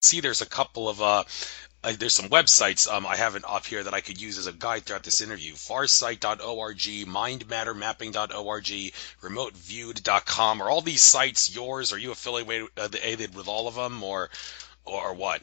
see there's a couple of there's some websites I haven't up here that I could use as a guide throughout this interview. Farsight.org, mindmattermapping.org, remoteviewed.com. Are all these sites yours? Are you affiliated with all of them, or what?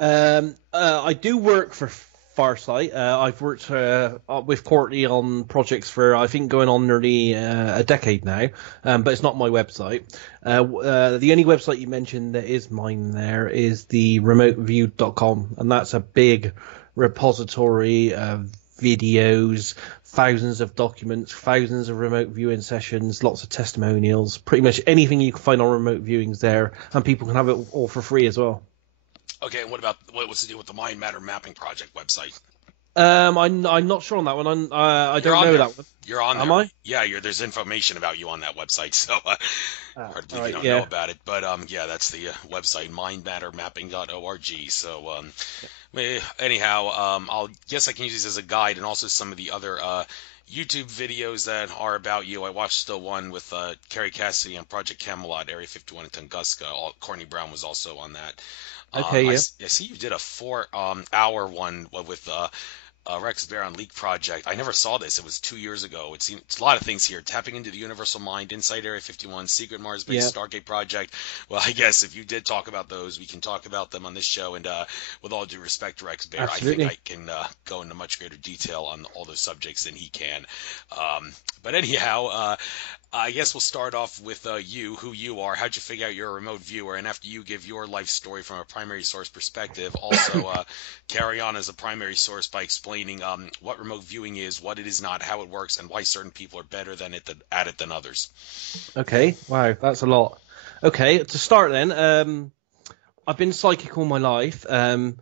I do work for Farsight. I've worked with Courtney on projects for I think going on nearly a decade now, but it's not my website. The only website you mentioned that is mine there is the remoteview.com, and that's a big repository of videos, thousands of documents, thousands of remote viewing sessions, lots of testimonials. Pretty much anything you can find on remote viewings there, and people can have it all for free as well. Okay, and what about what's to do with the Mind Matter Mapping Project website? I'm not sure on that one. I You're don't on know there. that one. You're on Am there. I? Yeah, there's information about you on that website, so hard to All believe you right. don't know Yeah. about it. But yeah, that's the website, mindmattermapping.org. So anyhow, I'll guess I can use this as a guide, and also some of the other YouTube videos that are about you. I watched the one with Kerry Cassidy on Project Camelot, Area 51 in Tunguska. Courtney Brown was also on that. Okay. Yeah. I see you did a 4 hour one with Rex Bear on Leak Project. I never saw this. It was 2 years ago. It seems it's a lot of things here. Tapping into the universal mind, Inside Area 51, Secret Mars-based Yeah. Stargate Project. Well, I guess if you did talk about those, we can talk about them on this show. And with all due respect to Rex Bear, I think Absolutely. I can go into much greater detail on all those subjects than he can. But anyhow, I guess we'll start off with who you are. How'd you figure out you're a remote viewer? And after you give your life story from a primary source perspective, also carry on as a primary source by explaining what remote viewing is, what it is not, how it works, and why certain people are better at it than others. Okay. Wow, that's a lot. Okay. To start then, I've been psychic all my life. I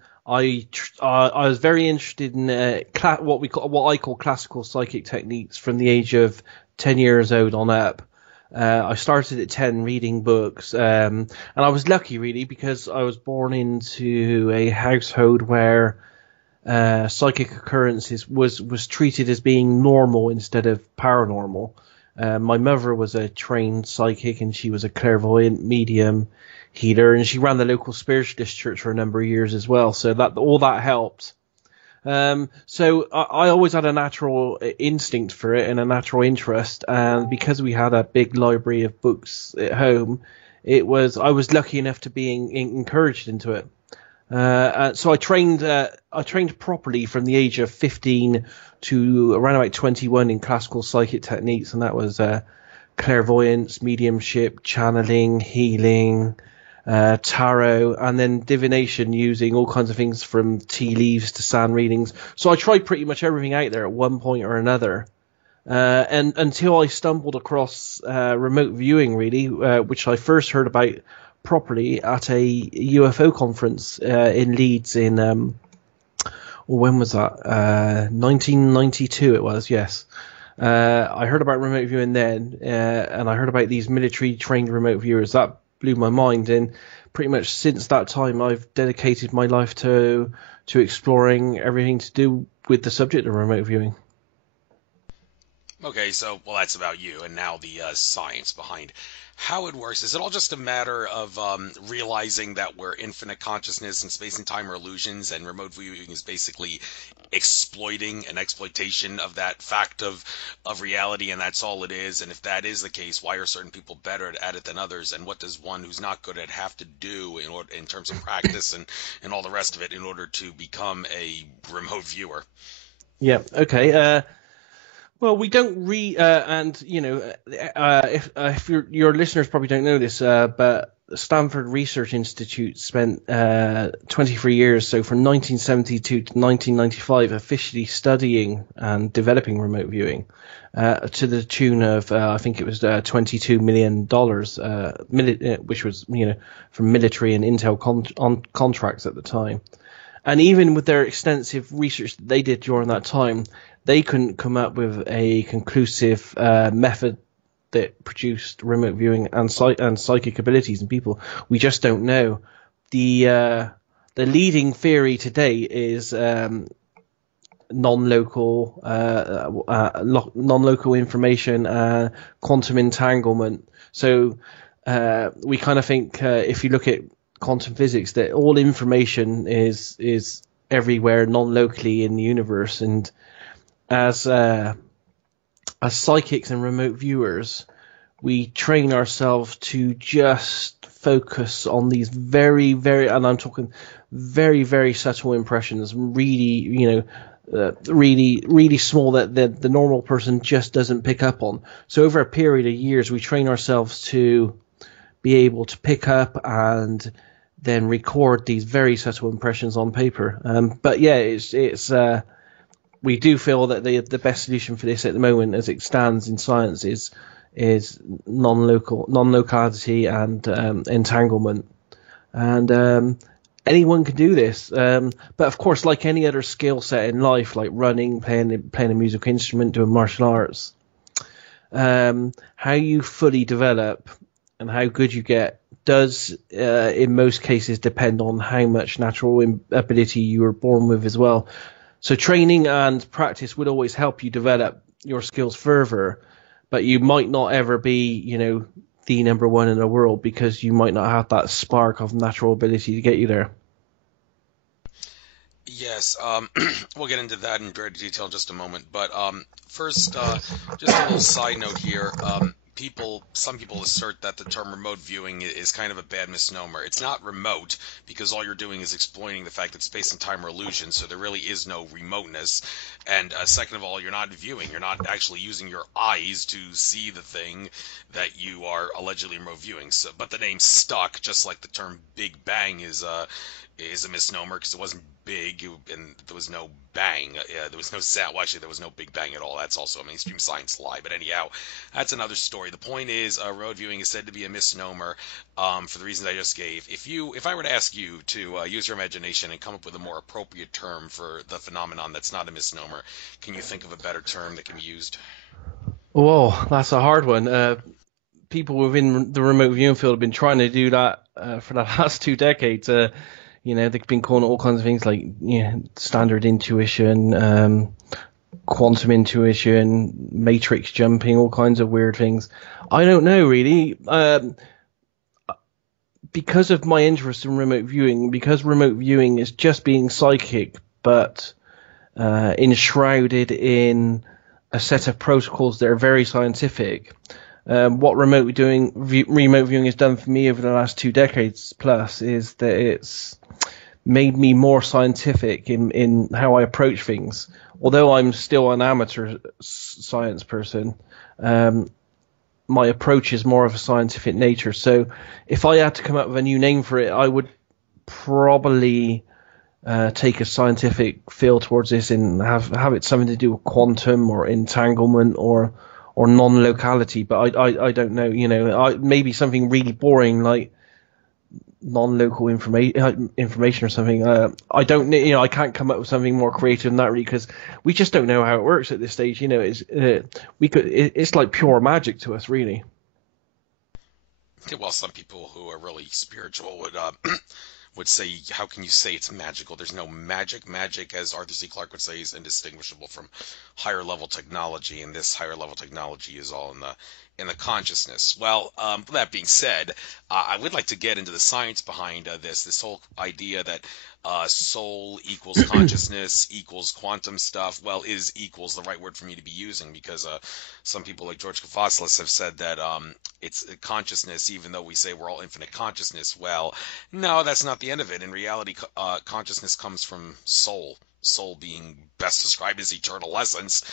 was very interested in what I call classical psychic techniques from the age of 10 years old on up. I started at 10 reading books, and I was lucky really because I was born into a household where psychic occurrences was treated as being normal instead of paranormal. My mother was a trained psychic and she was a clairvoyant medium healer, and she ran the local spiritualist church for a number of years as well. So that all that helped. So I always had a natural instinct for it and a natural interest, and because we had a big library of books at home, I was lucky enough to be encouraged into it. So I trained properly from the age of 15 to around about 21 in classical psychic techniques, and that was clairvoyance, mediumship, channeling, healing, tarot, and then divination using all kinds of things from tea leaves to sand readings. So I tried pretty much everything out there at one point or another. And until I stumbled across remote viewing, really, which I first heard about properly at a UFO conference in Leeds in when was that? 1992 it was, yes. I heard about remote viewing then, and I heard about these military trained remote viewers. That blew my mind, and pretty much since that time, I've dedicated my life to exploring everything to do with the subject of remote viewing. Okay, so well, that's about you, and now the science behind how it works. Is it all just a matter of realizing that we're infinite consciousness and space and time are illusions, and remote viewing is basically exploiting an exploitation of that fact of reality, and that's all it is? And if that is the case, why are certain people better at it than others? And what does one who's not good at it have to do in terms of practice and all the rest of it in order to become a remote viewer? Yeah. Okay. Well, we don't and you know, if your listeners probably don't know this, but the Stanford Research Institute spent 23 years, so from 1972 to 1995, officially studying and developing remote viewing, to the tune of I think it was $22 million, which was from military and intel contracts at the time. And even with their extensive research that they did during that time, they couldn't come up with a conclusive method that produced remote viewing and psychic abilities in people. We just don't know. The leading theory today is non-local non-local information, quantum entanglement. So we kind of think if you look at quantum physics, that all information is everywhere, non-locally in the universe. And as as psychics and remote viewers, we train ourselves to just focus on these very, very, and I'm talking very, very subtle impressions, really, really, really small that the normal person just doesn't pick up on. So over a period of years, we train ourselves to be able to pick up and then record these very subtle impressions on paper. But yeah, it's we do feel that the best solution for this at the moment, as it stands in science, is non-locality and entanglement. And anyone can do this. But of course, like any other skill set in life, like running, playing a musical instrument, doing martial arts, how you fully develop and how good you get does, in most cases, depend on how much natural ability you were born with as well. So training and practice would always help you develop your skills further, but you might not ever be, the number one in the world because you might not have that spark of natural ability to get you there. Yes, we'll get into that in greater detail in just a moment. But first, just a little side note here. Some people assert that the term remote viewing is kind of a bad misnomer. It's not remote because all you're doing is exploiting the fact that space and time are illusions, so there really is no remoteness. And second of all, you're not viewing. You're not actually using your eyes to see the thing that you are allegedly remote viewing. So, but the name stuck, just like the term Big Bang is a misnomer because it wasn't big and there was no bang. There was no sound. Well, actually, there was no Big Bang at all. That's also a mainstream science lie. But anyhow, that's another story. The point is, road viewing is said to be a misnomer for the reasons I just gave. If I were to ask you to use your imagination and come up with a more appropriate term for the phenomenon that's not a misnomer, can you think of a better term that can be used? Whoa, that's a hard one. People within the remote viewing field have been trying to do that for the last 2 decades. They've been calling it all kinds of things like standard intuition, quantum intuition, matrix jumping, all kinds of weird things. I don't know really. Because of my interest in remote viewing, because remote viewing is just being psychic, but enshrouded in a set of protocols that are very scientific. What remote viewing has done for me over the last 2 decades plus is that it's made me more scientific in how I approach things. Although I'm still an amateur science person, my approach is more of a scientific nature. So if I had to come up with a new name for it, I would probably take a scientific feel towards this and have it something to do with quantum or entanglement or non-locality. But I don't know. Maybe something really boring like non-local information or something. I don't, I can't come up with something more creative than that really because we just don't know how it works at this stage. It's like pure magic to us, really. Yeah, well, some people who are really spiritual would say, how can you say it's magical? There's no magic. Magic, as Arthur C. Clarke would say, is indistinguishable from higher level technology, and this higher level technology is all in the consciousness. Well, that being said, I would like to get into the science behind this whole idea that soul equals consciousness equals quantum stuff. Well, is equals the right word for me to be using because some people like George Kafasilis have said that it's consciousness, even though we say we're all infinite consciousness. Well, no, that's not the end of it. In reality, consciousness comes from soul. Soul being best described as eternal essence,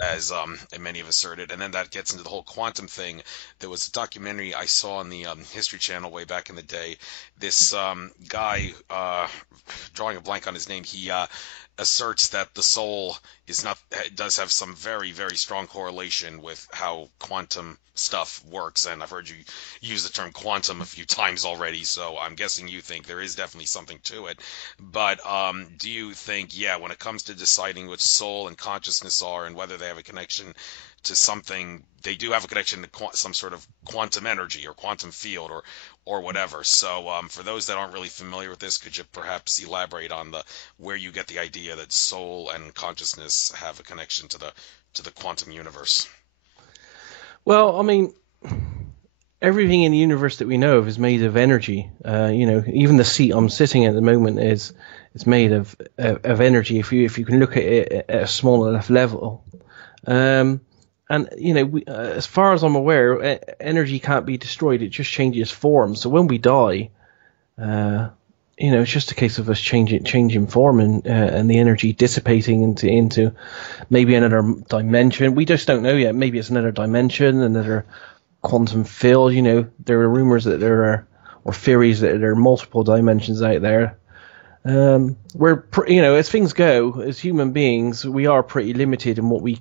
as many have asserted, and then that gets into the whole quantum thing. There was a documentary I saw on the History Channel way back in the day. This guy, drawing a blank on his name, he asserts that the soul does have some very, very strong correlation with how quantum stuff works. And I've heard you use the term quantum a few times already, so I'm guessing you think there is definitely something to it. But do you think, yeah, when it comes to deciding what soul and consciousness are and whether they have a connection to something, they do have a connection to some sort of quantum energy or quantum field or whatever. So for those that aren't really familiar with this, could you perhaps elaborate on where you get the idea that soul and consciousness have a connection to the quantum universe? Well, I mean, everything in the universe that we know of is made of energy. Even the seat I'm sitting in at the moment is made of energy. If you can look at it at a small enough level, um, and as far as I'm aware, energy can't be destroyed. It just changes form. So when we die, uh, it's just a case of us changing form and the energy dissipating into maybe another dimension. We just don't know yet. Maybe it's another dimension, another quantum field. There are rumors that there are, or theories that there are multiple dimensions out there. As things go, as human beings, we are pretty limited in what we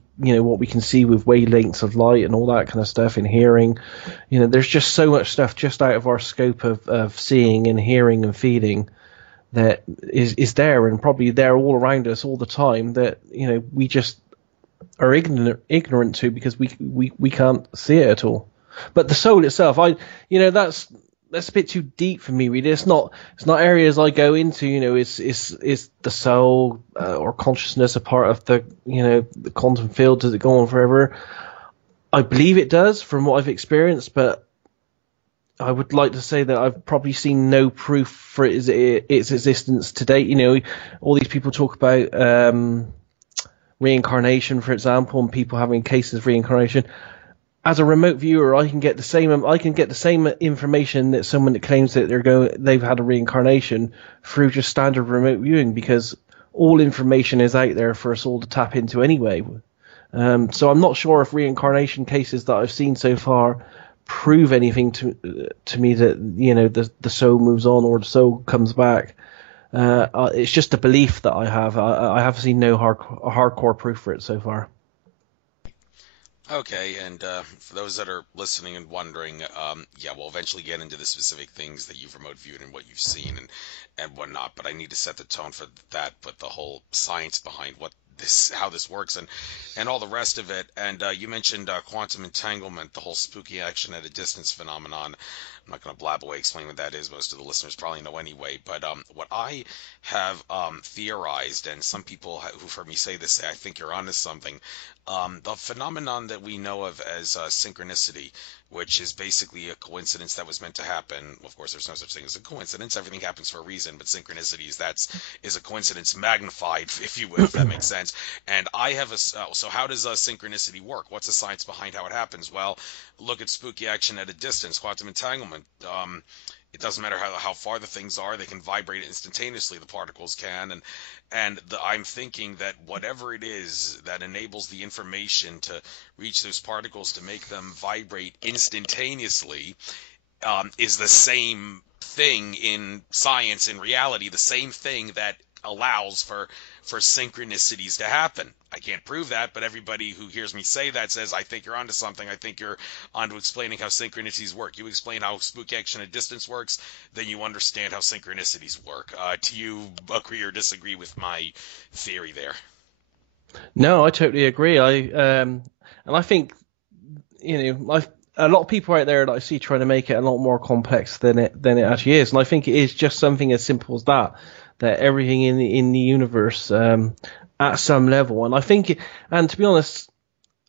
can see with wavelengths of light and all that kind of stuff, and hearing. There's just so much stuff just out of our scope of seeing and hearing and feeling that is there and probably there all around us all the time that we just are ignorant to because we can't see it at all. But the soul itself, that's a bit too deep for me. Really, it's not areas I go into. Is the soul or consciousness a part of the quantum field? Does it go on forever? I believe it does from what I've experienced, but I would like to say that I've probably seen no proof for its existence to date. All these people talk about reincarnation, for example, and people having cases of reincarnation. As a remote viewer, I can get the same information that someone that claims that they've had a reincarnation through just standard remote viewing, because all information is out there for us all to tap into anyway. So I'm not sure if reincarnation cases that I've seen so far prove anything to me that the soul moves on or the soul comes back. It's just a belief that I have. I have seen no hardcore proof for it so far. Okay, and for those that are listening and wondering, yeah, we'll eventually get into the specific things that you've remote viewed and what you've seen and whatnot. But I need to set the tone for that, but the whole science behind how this works and all the rest of it. And you mentioned quantum entanglement, the whole spooky action at a distance phenomenon. I'm not going to blab away explaining what that is. Most of the listeners probably know anyway. But what I have theorized, and some people who've heard me say this say I think you're onto something. The phenomenon that we know of as synchronicity, which is basically a coincidence that was meant to happen. Of course, there's no such thing as a coincidence. Everything happens for a reason, but synchronicities, is a coincidence magnified, if you will, if that makes sense. And I have so how does synchronicity work? What's the science behind how it happens? Well, look at spooky action at a distance, quantum entanglement. It doesn't matter how far the things are; they can vibrate instantaneously. The particles can, I'm thinking that whatever it is that enables the information to reach those particles to make them vibrate instantaneously is the same thing in science, in reality, the same thing that allows for synchronicities to happen. I can't prove that, but everybody who hears me say that says, I think you're onto something. I think you're onto explaining how synchronicities work. You explain how spooky action at distance works, then you understand how synchronicities work. Do you agree or disagree with my theory there? No, I totally agree. And I think a lot of people out there that I see trying to make it a lot more complex than it actually is, and I think it is just something as simple as that everything in the universe at some level, and I think, and to be honest,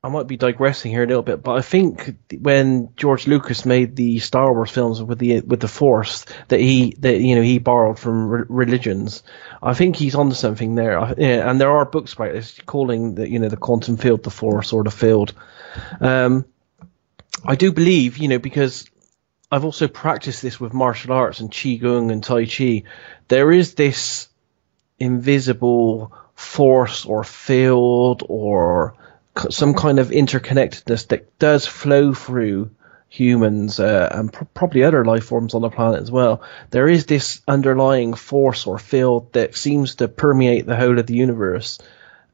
I might be digressing here a little bit, but I think when George Lucas made the Star Wars films with the Force, he borrowed from religions. I think he's onto something there. And there are books about this calling the quantum field the Force or the field. I do believe, because I've also practiced this with martial arts and Qigong and Tai Chi. There is this invisible force or field or some kind of interconnectedness that does flow through humans and probably other life forms on the planet as well. There is this underlying force or field that seems to permeate the whole of the universe.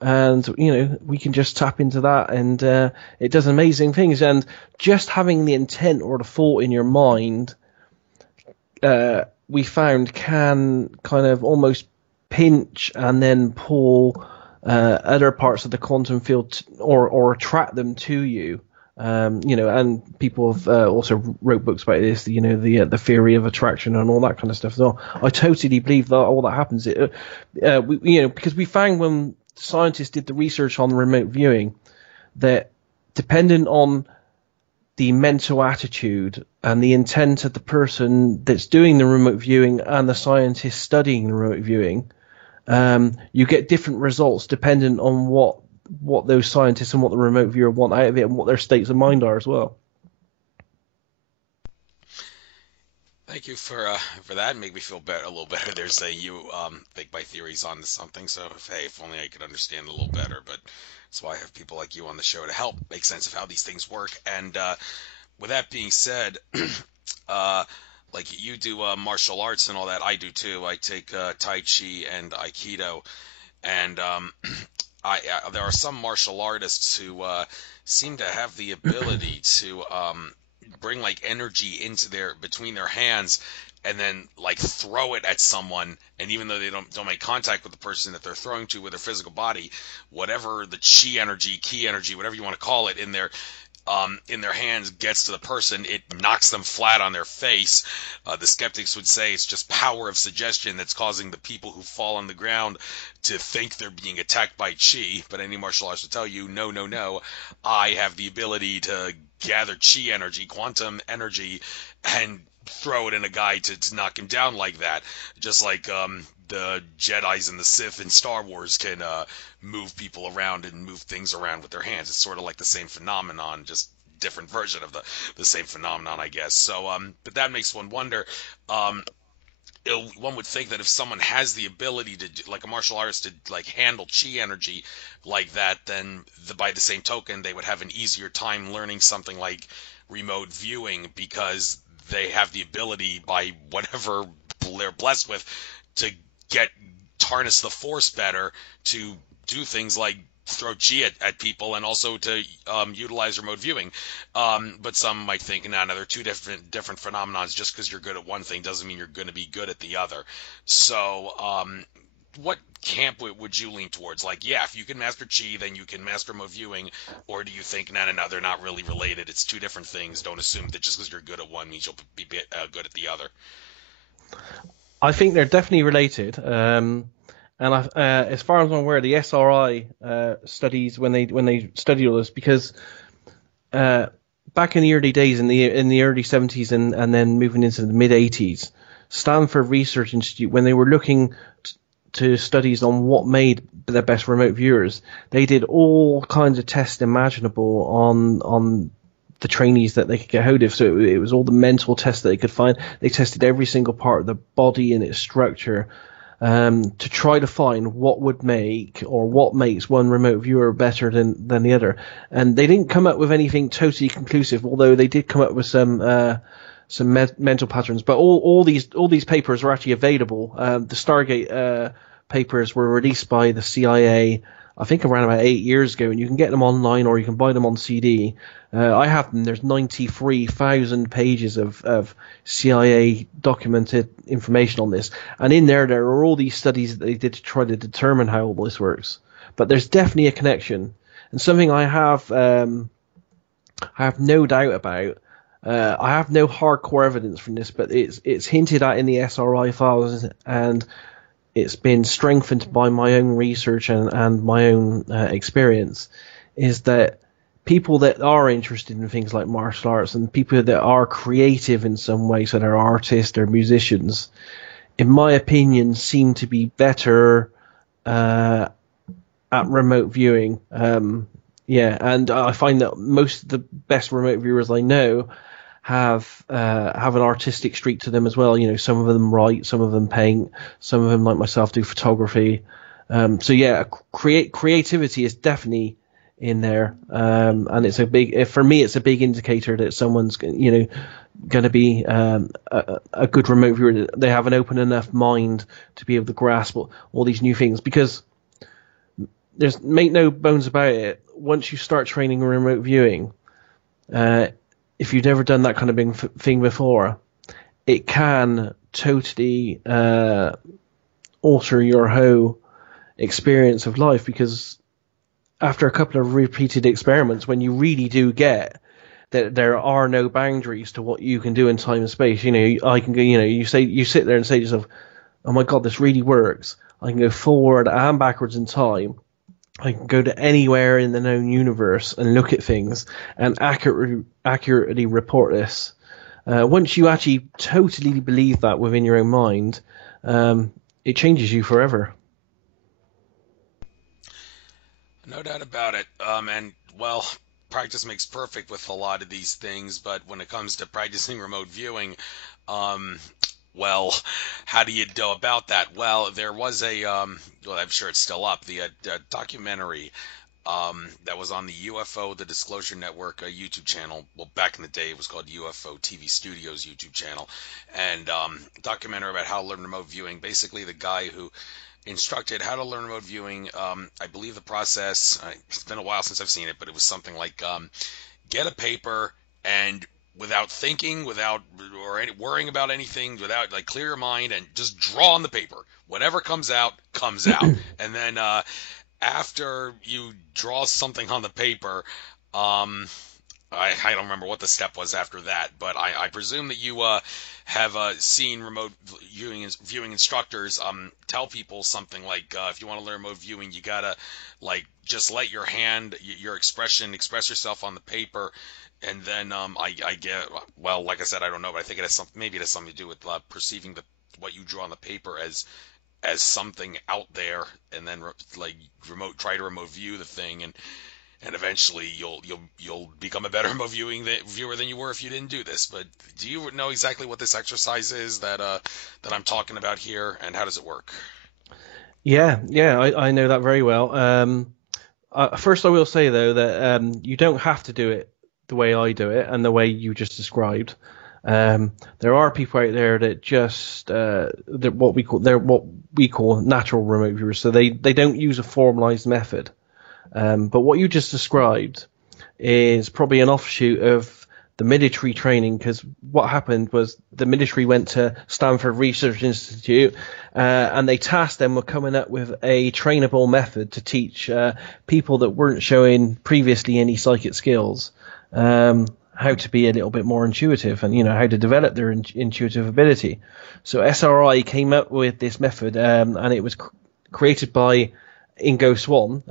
And, we can just tap into that and it does amazing things. And just having the intent or the thought in your mind, we found can kind of almost pinch and then pull other parts of the quantum field or attract them to you. And people have also wrote books about this, the theory of attraction and all that kind of stuff. So I totally believe that all that happens. Because we found when scientists did the research on remote viewing that dependent on the mental attitude and the intent of the person that's doing the remote viewing and the scientist studying the remote viewing, you get different results dependent on what those scientists and what the remote viewer want out of it and what their states of mind are as well. Thank you for that. Make me feel better, a little better. They're saying you think my theory's on to something. So if only I could understand a little better. But that's why I have people like you on the show to help make sense of how these things work. And with that being said, uh, like you do martial arts and all that, I do too. I take Tai Chi and Aikido, and there are some martial artists who seem to have the ability to bring like energy into their between their hands and then like throw it at someone, and even though they don't make contact with the person that they're throwing to with their physical body, whatever the chi energy, ki energy, whatever you want to call it, in their hands gets to the person, it knocks them flat on their face. The skeptics would say it's just power of suggestion that's causing the people who fall on the ground to think they're being attacked by chi. But any martial artist will tell you, no, no, no. I have the ability to gather chi energy, quantum energy, and throw it in a guy to knock him down like that. Just like the Jedis and the Sith in Star Wars can move people around and move things around with their hands. It's sort of like the same phenomenon, just different version of the same phenomenon, I guess. So, but that makes one wonder. One would think that if someone has the ability to, like a martial artist, to like handle chi energy like that, then by the same token, they would have an easier time learning something like remote viewing because they have the ability by whatever they're blessed with to get harness the force better to do things like throw chi at people and also to utilize remote viewing. But some might think, no, they're two different phenomenons. Just because you're good at one thing doesn't mean you're going to be good at the other. So what camp would you lean towards? Like, yeah, if you can master chi, then you can master remote viewing. Or do you think, no, they're not really related. It's two different things. Don't assume that just because you're good at one means you'll be good at the other. I think they're definitely related. And as far as I'm aware, the SRI studies when they study all this, because back in the early days, in the early 70s and then moving into the mid 80s, Stanford Research Institute, when they were looking to studies on what made the best remote viewers, they did all kinds of tests imaginable on the trainees that they could get hold of. So it was all the mental tests that they could find. They tested every single part of the body and its structure to try to find what would make or what makes one remote viewer better than the other. And they didn't come up with anything totally conclusive, although they did come up with some mental patterns. But all these papers are actually available. The Stargate papers were released by the CIA, I think around about 8 years ago, and you can get them online or you can buy them on CD. I have them. There's 93,000 pages of CIA documented information on this, and in there are all these studies that they did to try to determine how all this works. But there's definitely a connection, and something I have no doubt about. I have no hardcore evidence from this, but it's hinted at in the SRI files, and it's been strengthened by my own research and my own experience, is that people that are interested in things like martial arts and people that are creative in some way, so they're artists or musicians, in my opinion, seem to be better at remote viewing. And I find that most of the best remote viewers I know have an artistic streak to them as well. You know, some of them write, some of them paint, some of them, like myself, do photography. Creativity is definitely in there, and it's for me it's a big indicator that someone's going to be a good remote viewer. They have an open enough mind to be able to grasp all these new things, because make no bones about it, once you start training remote viewing, if you've never done that kind of thing before, it can totally alter your whole experience of life, because after a couple of repeated experiments, when you really do get that there are no boundaries to what you can do in time and space, I can go, you sit there and say to yourself, oh my God, this really works. I can go forward and backwards in time. I can go to anywhere in the known universe and look at things and accurately report this. Once you actually totally believe that within your own mind, it changes you forever. No doubt about it. And well, practice makes perfect with a lot of these things, but when it comes to practicing remote viewing, um, well, how do you go about that? Well, there was well, I'm sure it's still up, the documentary that was on the UFO, the Disclosure Network YouTube channel. Well, back in the day, it was called UFO TV Studios YouTube channel, and documentary about how to learn remote viewing. Basically, the guy who instructed how to learn remote viewing. I believe the process. It's been a while since I've seen it, but it was something like get a paper and without thinking, without worrying about anything, without like clear your mind and just draw on the paper. Whatever comes out, comes out. And then after you draw something on the paper, I don't remember what the step was after that, but I presume that you have seen remote viewing instructors tell people something like if you want to learn remote viewing, you gotta like just let your hand, your expression, express yourself on the paper, and then I get well, like I said, I don't know, but I think it has maybe it has something to do with perceiving what you draw on the paper as something out there, and then like try to remote view the thing, and eventually you'll become a better remote viewer than you were if you didn't do this. But do you know exactly what this exercise is that I'm talking about here, and how does it work? Yeah, I know that very well. First, I will say though that you don't have to do it the way I do it and the way you just described. There are people out there that just what we call natural remote viewers. So they don't use a formalized method. But what you just described is probably an offshoot of the military training, because what happened was the military went to Stanford Research Institute and they tasked them with coming up with a trainable method to teach people that weren't showing previously any psychic skills how to be a little bit more intuitive and, how to develop their intuitive ability. So SRI came up with this method and it was created by Ingo Swann,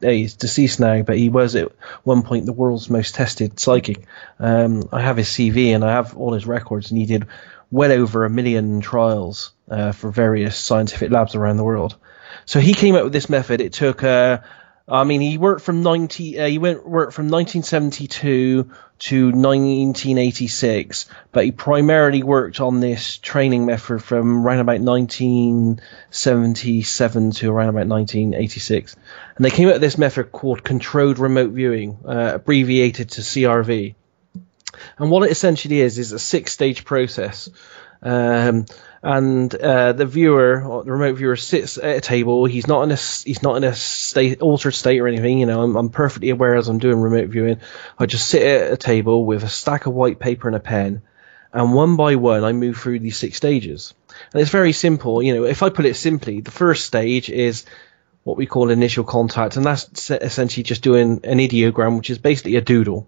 he's deceased now, but he was at one point the world's most tested psychic. I have his CV and I have all his records, and he did well over 1 million trials for various scientific labs around the world. So he came up with this method. It took he worked from 1972 to 1986, but he primarily worked on this training method from around about 1977 to around about 1986. And they came up with this method called controlled remote viewing, abbreviated to CRV. And what it essentially is a 6-stage process. The viewer, or the remote viewer, sits at a table. He's not in a altered state or anything. I'm perfectly aware as I'm doing remote viewing. I just sit at a table with a stack of white paper and a pen, and one by one I move through these 6 stages. And it's very simple. If I put it simply, the first stage is what we call initial contact, and that's essentially just doing an ideogram, which is basically a doodle.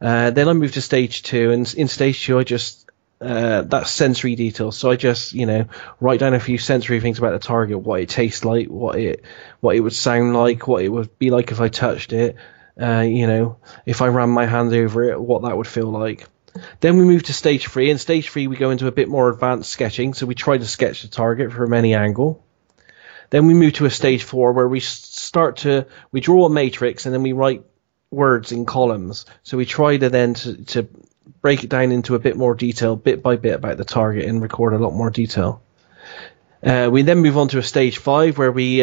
Then I move to stage 2, and in stage 2 I just that's sensory details. So I just, write down a few sensory things about the target, what it tastes like, what it would sound like, what it would be like if I touched it, if I ran my hand over it, what that would feel like. Then we move to stage 3. In stage 3 we go into a bit more advanced sketching, so we try to sketch the target from any angle. Then we move to a stage 4 where we draw a matrix and then we write words in columns. So we try to then to break it down into a bit more detail, bit by bit, about the target, and record a lot more detail. We then move on to a stage 5 where we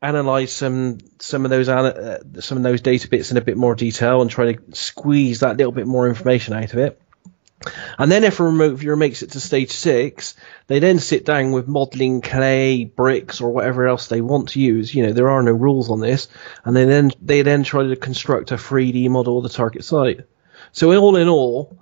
analyze some of those data bits in a bit more detail and try to squeeze that little bit more information out of it. And then if a remote viewer makes it to stage 6, they then sit down with modeling clay, bricks, or whatever else they want to use. There are no rules on this, and they then try to construct a 3D model of the target site. So all in all,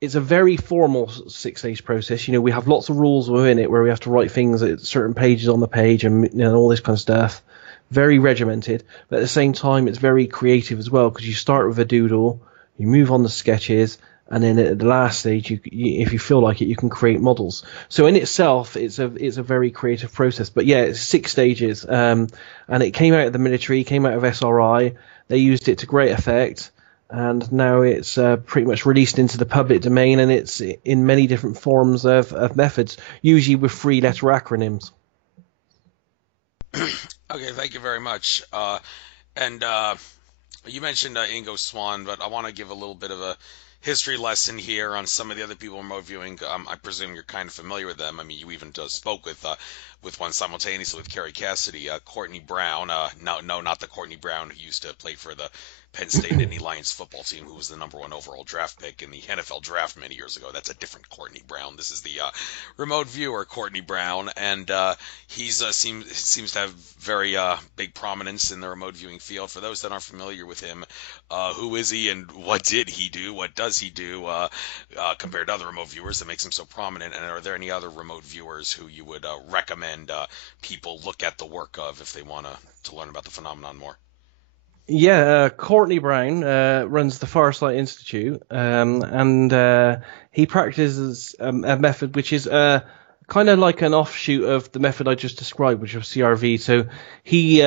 it's a very formal 6-stage process. We have lots of rules within it where we have to write things at certain pages on the page and all this kind of stuff. Very regimented, but at the same time, it's very creative as well, because you start with a doodle, you move on to sketches, and then at the last stage, if you feel like it, you can create models. So in itself, it's a very creative process. But yeah, it's 6 stages, and it came out of the military, came out of SRI. They used it to great effect, and now it's pretty much released into the public domain, and it's in many different forms of methods, usually with 3-letter acronyms. Okay, thank you very much. And You mentioned Ingo Swann, but I want to give a little bit of a history lesson here on some of the other people remote viewing. I presume you're kind of familiar with them. I mean, you even spoke with one simultaneously with Kerry Cassidy, Courtney Brown. No, not the Courtney Brown who used to play for the Penn State Nittany Lions football team, who was the #1 overall draft pick in the NFL draft many years ago. That's a different Courtney Brown. This is the remote viewer Courtney Brown, and he's seems to have very big prominence in the remote viewing field. For those that aren't familiar with him, who is he and what did he do? What does he do compared to other remote viewers that makes him so prominent? And are there any other remote viewers who you would recommend people look at the work of if they want to learn about the phenomenon more? Yeah, Courtney Brown runs the Farsight Institute, and he practices a method which is kind of like an offshoot of the method I just described, which was CRV. So he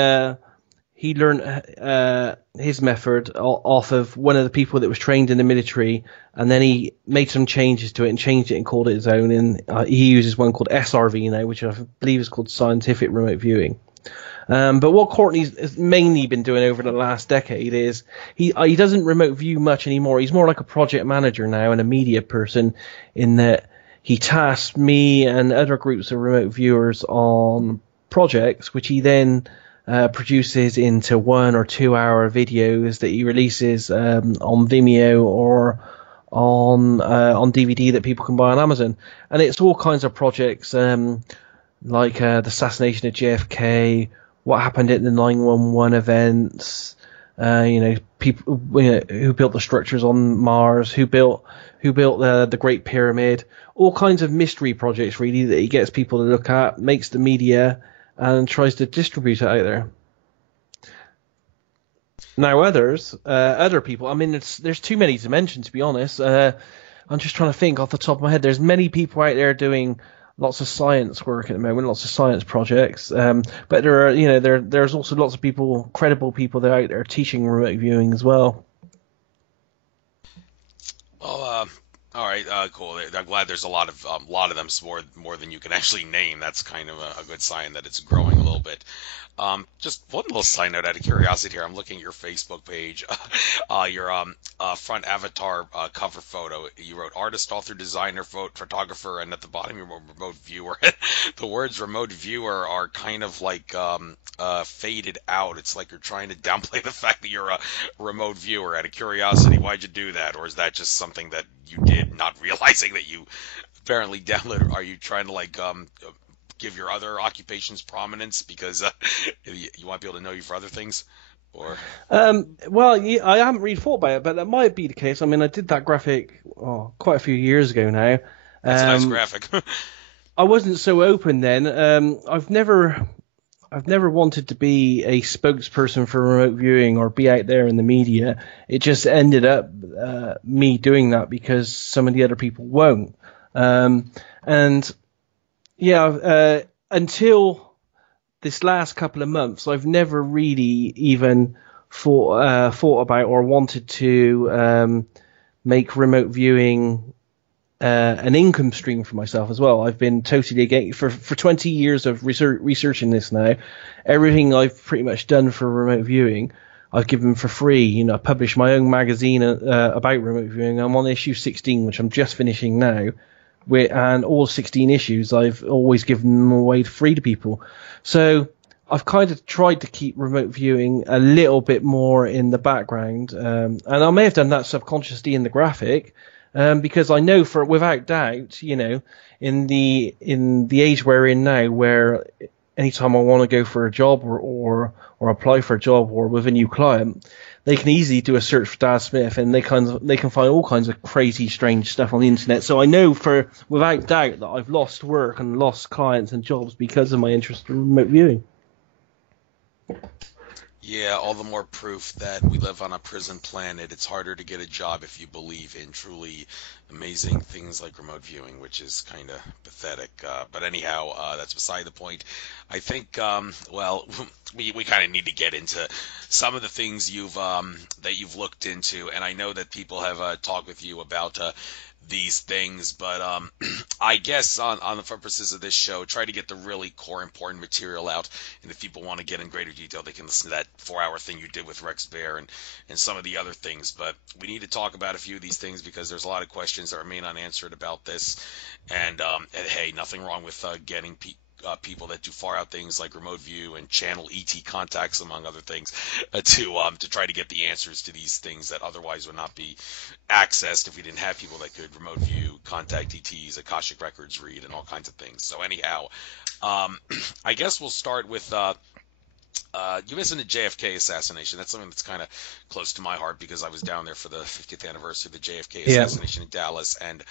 learned his method off of one of the people that was trained in the military, and then he made some changes to it and changed it and called it his own. And he uses one called SRV now, which I believe is called Scientific Remote Viewing. But what Courtney's mainly been doing over the last decade is he doesn't remote view much anymore. He's more like a project manager now and a media person, in that he tasks me and other groups of remote viewers on projects, which he then produces into 1 or 2 hour videos that he releases on Vimeo or on DVD that people can buy on Amazon. And it's all kinds of projects like the assassination of JFK, what happened at the 9/11 events, people who built the structures on Mars, who built the Great Pyramid, all kinds of mystery projects really that he gets people to look at, makes the media, and tries to distribute it out there. Now other people, I mean, there's too many to mention, to be honest. I'm just trying to think off the top of my head. There's many people out there doing lots of science work at the moment, lots of science projects. But there's also lots of people, credible people that are out there teaching remote viewing as well. Well, all right, cool. I'm glad there's a lot of them, more than you can actually name. That's kind of a good sign that it's growing a little bit. Just one little side note out of curiosity here. I'm looking at your Facebook page, your front avatar cover photo. You wrote artist, author, designer, photographer, and at the bottom you wrote remote viewer. The words remote viewer are kind of like faded out. It's like you're trying to downplay the fact that you're a remote viewer. Out of curiosity, why'd you do that? Or is that just something that you did, not realizing that you apparently downloaded? Are you trying to give your other occupations prominence because you want people to know you for other things? Or well, yeah, I haven't really thought about it, but that might be the case. I mean, I did that graphic quite a few years ago now. That's a nice graphic. I wasn't so open then. I've never wanted to be a spokesperson for remote viewing or be out there in the media. It just ended up me doing that because some of the other people won't. And yeah, until this last couple of months, I've never really even thought about or wanted to make remote viewing an income stream for myself as well. I've been totally against for 20 years of researching this now. Everything I've pretty much done for remote viewing, I've given for free. I published my own magazine about remote viewing. I'm on issue 16, which I'm just finishing now. And all 16 issues, I've always given them away free to people. So I've kind of tried to keep remote viewing a little bit more in the background. And I may have done that subconsciously in the graphic. Because I know without doubt, in the age we're in now, where anytime I want to go for a job or apply for a job or with a new client, they can easily do a search for Daz Smith and they can find all kinds of crazy, strange stuff on the internet. So I know without doubt that I've lost work and lost clients and jobs because of my interest in remote viewing. Yeah, all the more proof that we live on a prison planet. It's harder to get a job if you believe in truly amazing things like remote viewing, which is kind of pathetic. But anyhow, that's beside the point. I think, well, we kind of need to get into some of the things that you've looked into, and I know that people have talked with you about these things, but I guess on the purposes of this show, try to get the really core important material out. And if people want to get in greater detail, they can listen to that 4 hour thing you did with Rex Bear and some of the other things. But we need to talk about a few of these things because there's a lot of questions that remain unanswered about this. And hey, nothing wrong with getting people that do far out things like remote view and channel ET contacts, among other things, to try to get the answers to these things that otherwise would not be accessed if we didn't have people that could remote view, contact ETs, Akashic records read, and all kinds of things. So anyhow, I guess we'll start with you mentioned the JFK assassination. That's something that's kind of close to my heart because I was down there for the 50th anniversary of the JFK Yeah. assassination in Dallas, and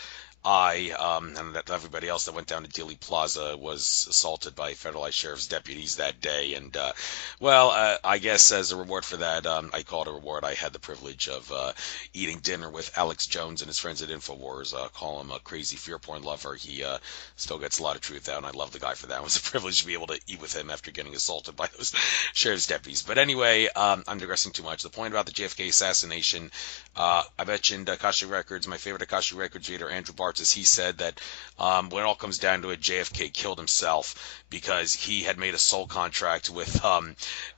everybody else that went down to Dealey Plaza was assaulted by federalized sheriff's deputies that day. And, I guess as a reward for that, I call it a reward. I had the privilege of eating dinner with Alex Jones and his friends at InfoWars. Call him a crazy fear porn lover. He still gets a lot of truth out, and I love the guy for that. It was a privilege to be able to eat with him after getting assaulted by those sheriff's deputies. But anyway, I'm digressing too much. The point about the JFK assassination, I mentioned Akashic Records. My favorite Akashic Records reader, Andrew Bartas, he said that when it all comes down to it, JFK killed himself because he had made a soul contract with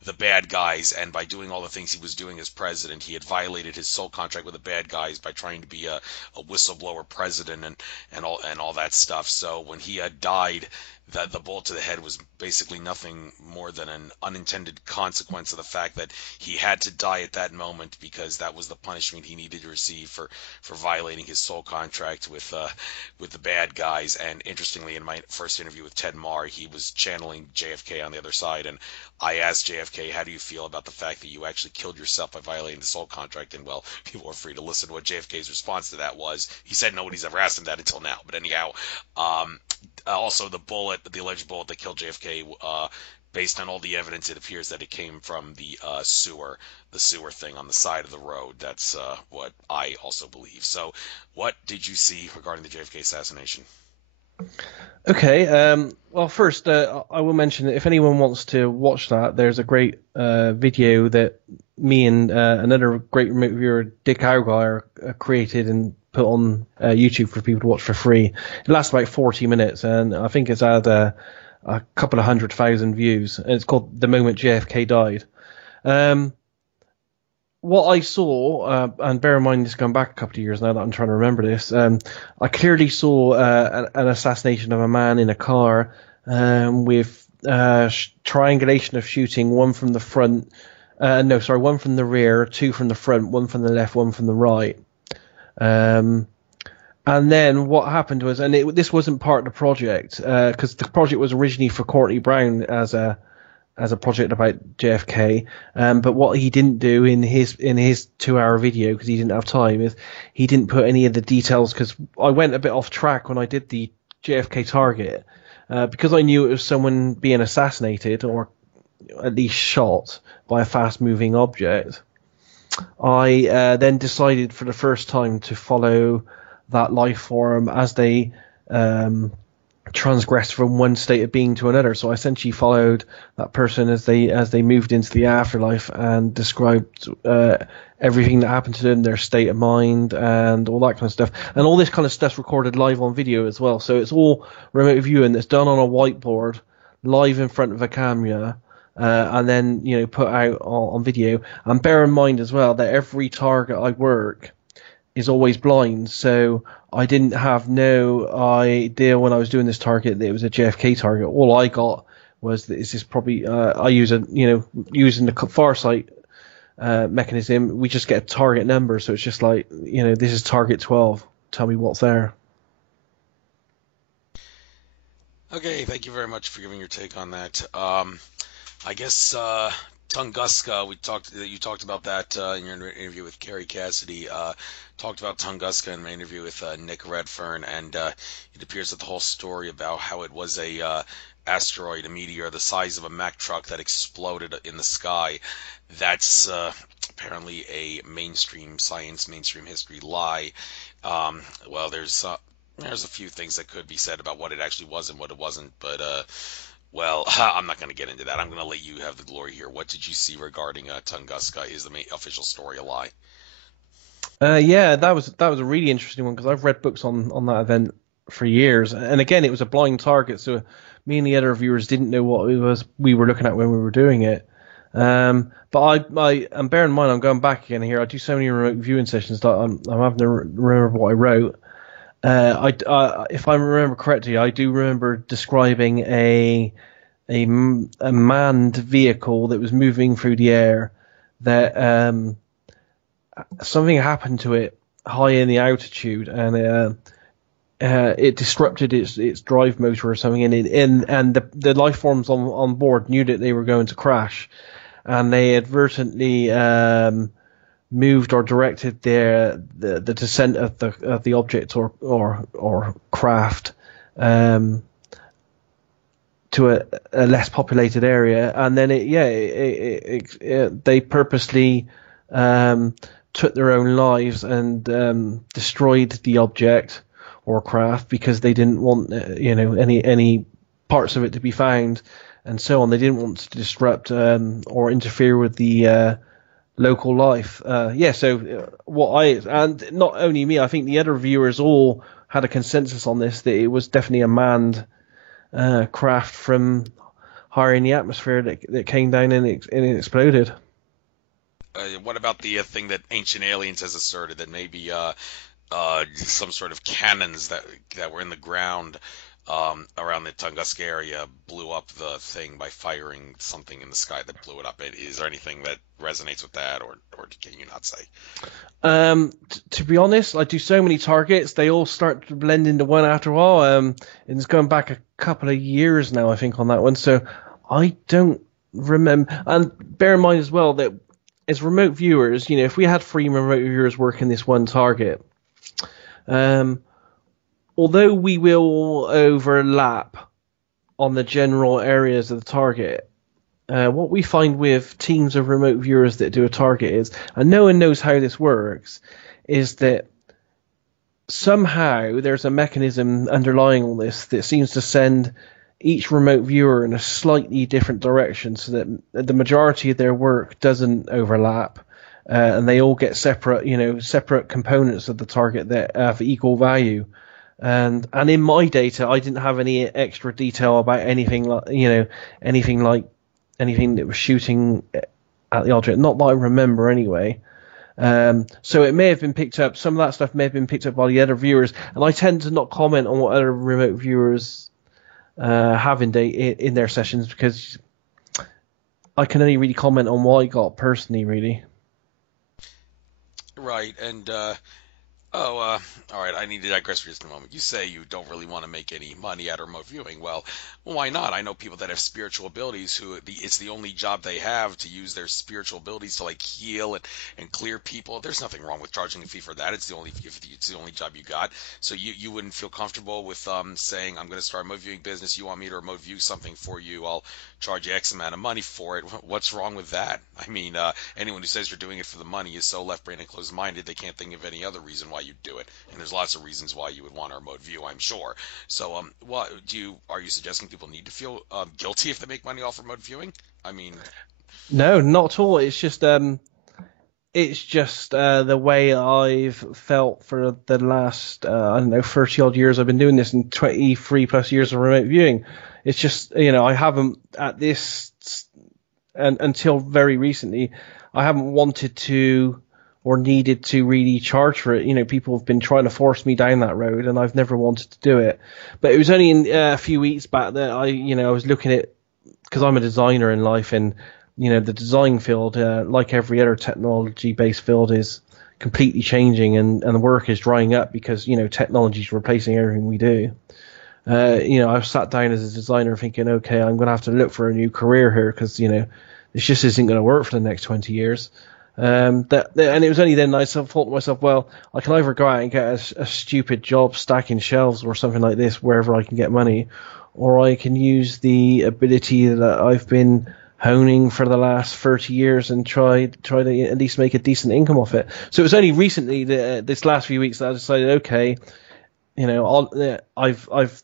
the bad guys, and by doing all the things he was doing as president, he had violated his soul contract with the bad guys by trying to be a whistleblower president and all that stuff. So when he had died, that the bullet to the head was basically nothing more than an unintended consequence of the fact that he had to die at that moment because that was the punishment he needed to receive for violating his soul contract with the bad guys. And interestingly, in my first interview with Ted Marr, he was channeling JFK on the other side, and I asked JFK, how do you feel about the fact that you actually killed yourself by violating the soul contract? And well, people are free to listen to what JFK's response to that was. He said nobody's ever asked him that until now. But anyhow, also the alleged bullet that killed JFK, based on all the evidence, it appears that it came from the sewer thing on the side of the road. That's what I also believe. So, what did you see regarding the JFK assassination? Okay. Well, first, I will mention that if anyone wants to watch that, there's a great video that me and another great remote viewer, Dick Argyle, created and put on YouTube for people to watch for free. It lasts about 40 minutes, and I think it's had a couple of 100,000 views. And it's called "The Moment JFK Died." What I saw, and bear in mind this going back a couple of years now that I'm trying to remember this, I clearly saw an assassination of a man in a car with triangulation of shooting, one from the front, one from the rear, two from the front, one from the left, one from the right. And then what happened was, this wasn't part of the project, because the project was originally for Courtney Brown as a project about JFK. But what he didn't do in his 2 hour video, because he didn't have time, is he didn't put any of the details, because I went a bit off track when I did the JFK target, because I knew it was someone being assassinated or at least shot by a fast moving object. I then decided for the first time to follow that life form as they transgressed from one state of being to another. So I essentially followed that person as they moved into the afterlife and described everything that happened to them, their state of mind, and all that kind of stuff. And all this kind of stuff's recorded live on video as well. So it's all remote viewing that's done on a whiteboard, live in front of a camera. And then put out on video. And bear in mind as well that every target I work is always blind, so I didn't have no idea when I was doing this target that it was a JFK target. All I got was that this is probably I use using the Farsight mechanism. We just get a target number, so it's just like this is target 12. Tell me what's there. Okay, thank you very much for giving your take on that. I guess Tunguska, you talked about that in your interview with Kerry Cassidy. Talked about Tunguska in my interview with Nick Redfern, and it appears that the whole story about how it was a asteroid, a meteor the size of a Mack truck that exploded in the sky. That's apparently a mainstream science, mainstream history lie. Well, there's a few things that could be said about what it actually was and what it wasn't, but well, I'm not going to get into that. I'm going to let you have the glory here. What did you see regarding Tunguska? Is the official story a lie? Yeah, that was a really interesting one because I've read books on that event for years, and again, it was a blind target, so me and the other viewers didn't know what it was we were looking at when we were doing it. But and bear in mind, I'm going back again here. I do so many remote viewing sessions that I'm having to remember what I wrote. If I remember correctly, I do remember describing a manned vehicle that was moving through the air that something happened to it high in the altitude, and it disrupted its drive motor or something, and the life forms on board knew that they were going to crash, and they advertently moved or directed the descent of the object or craft to a less populated area, and then they purposely took their own lives and destroyed the object or craft because they didn't want any parts of it to be found and so on. They didn't want to disrupt or interfere with the local life. And not only me, I think the other viewers all had a consensus on this, that it was definitely a manned craft from higher in the atmosphere that came down and it exploded. What about the thing that Ancient Aliens has asserted that maybe some sort of cannons that were in the ground around the Tunguska area blew up the thing by firing something in the sky that blew it up? Is there anything that resonates with that, or can you not say? To be honest, I do so many targets, they all start to blend into one after a while. And it's going back a couple of years now, I think, on that one. So I don't remember. And bear in mind as well that as remote viewers, if we had 3 remote viewers working this one target, although we will overlap on the general areas of the target, what we find with teams of remote viewers that do a target is, and no one knows how this works, is that somehow there's a mechanism underlying all this that seems to send each remote viewer in a slightly different direction so that the majority of their work doesn't overlap, and they all get separate components of the target that have equal value. And in my data, I didn't have any extra detail about anything that was shooting at the object, not that I remember anyway. So it may have been picked up. Some of that stuff may have been picked up by the other viewers, and I tend to not comment on what other remote viewers have in their sessions, because I can only really comment on what I got personally, really. Right, and all right. I need to digress for just a moment. You say you don't really want to make any money at remote viewing. Well, why not? I know people that have spiritual abilities it's the only job they have, to use their spiritual abilities to like heal and clear people. There's nothing wrong with charging a fee for that. It's the only job you got. So you wouldn't feel comfortable with saying, I'm going to start a remote viewing business. You want me to remote view something for you? I'll charge you X amount of money for it. What's wrong with that? I mean, anyone who says you're doing it for the money is so left brain and closed minded they can't think of any other reason why you'd do it. And there's lots of reasons why you would want a remote view, I'm sure. So, are you suggesting people need to feel guilty if they make money off remote viewing? I mean, No, not at all. It's just the way I've felt for the last I don't know 30 odd years. I've been doing this in 23 plus years of remote viewing. It's just I haven't at this and until very recently I haven't wanted to or needed to really charge for it. People have been trying to force me down that road, and I've never wanted to do it. But it was only a few weeks back that I was looking at, because I'm a designer in life, and the design field, like every other technology-based field, is completely changing, and the work is drying up because technology is replacing everything we do. I've sat down as a designer thinking, okay, I'm going to have to look for a new career here because It just isn't going to work for the next 20 years. And it was only then I thought to myself, well, I can either go out and get a stupid job stacking shelves or something like this wherever I can get money, or I can use the ability that I've been honing for the last 30 years and try to at least make a decent income off it. So it was only recently, this last few weeks, that I decided, okay, I've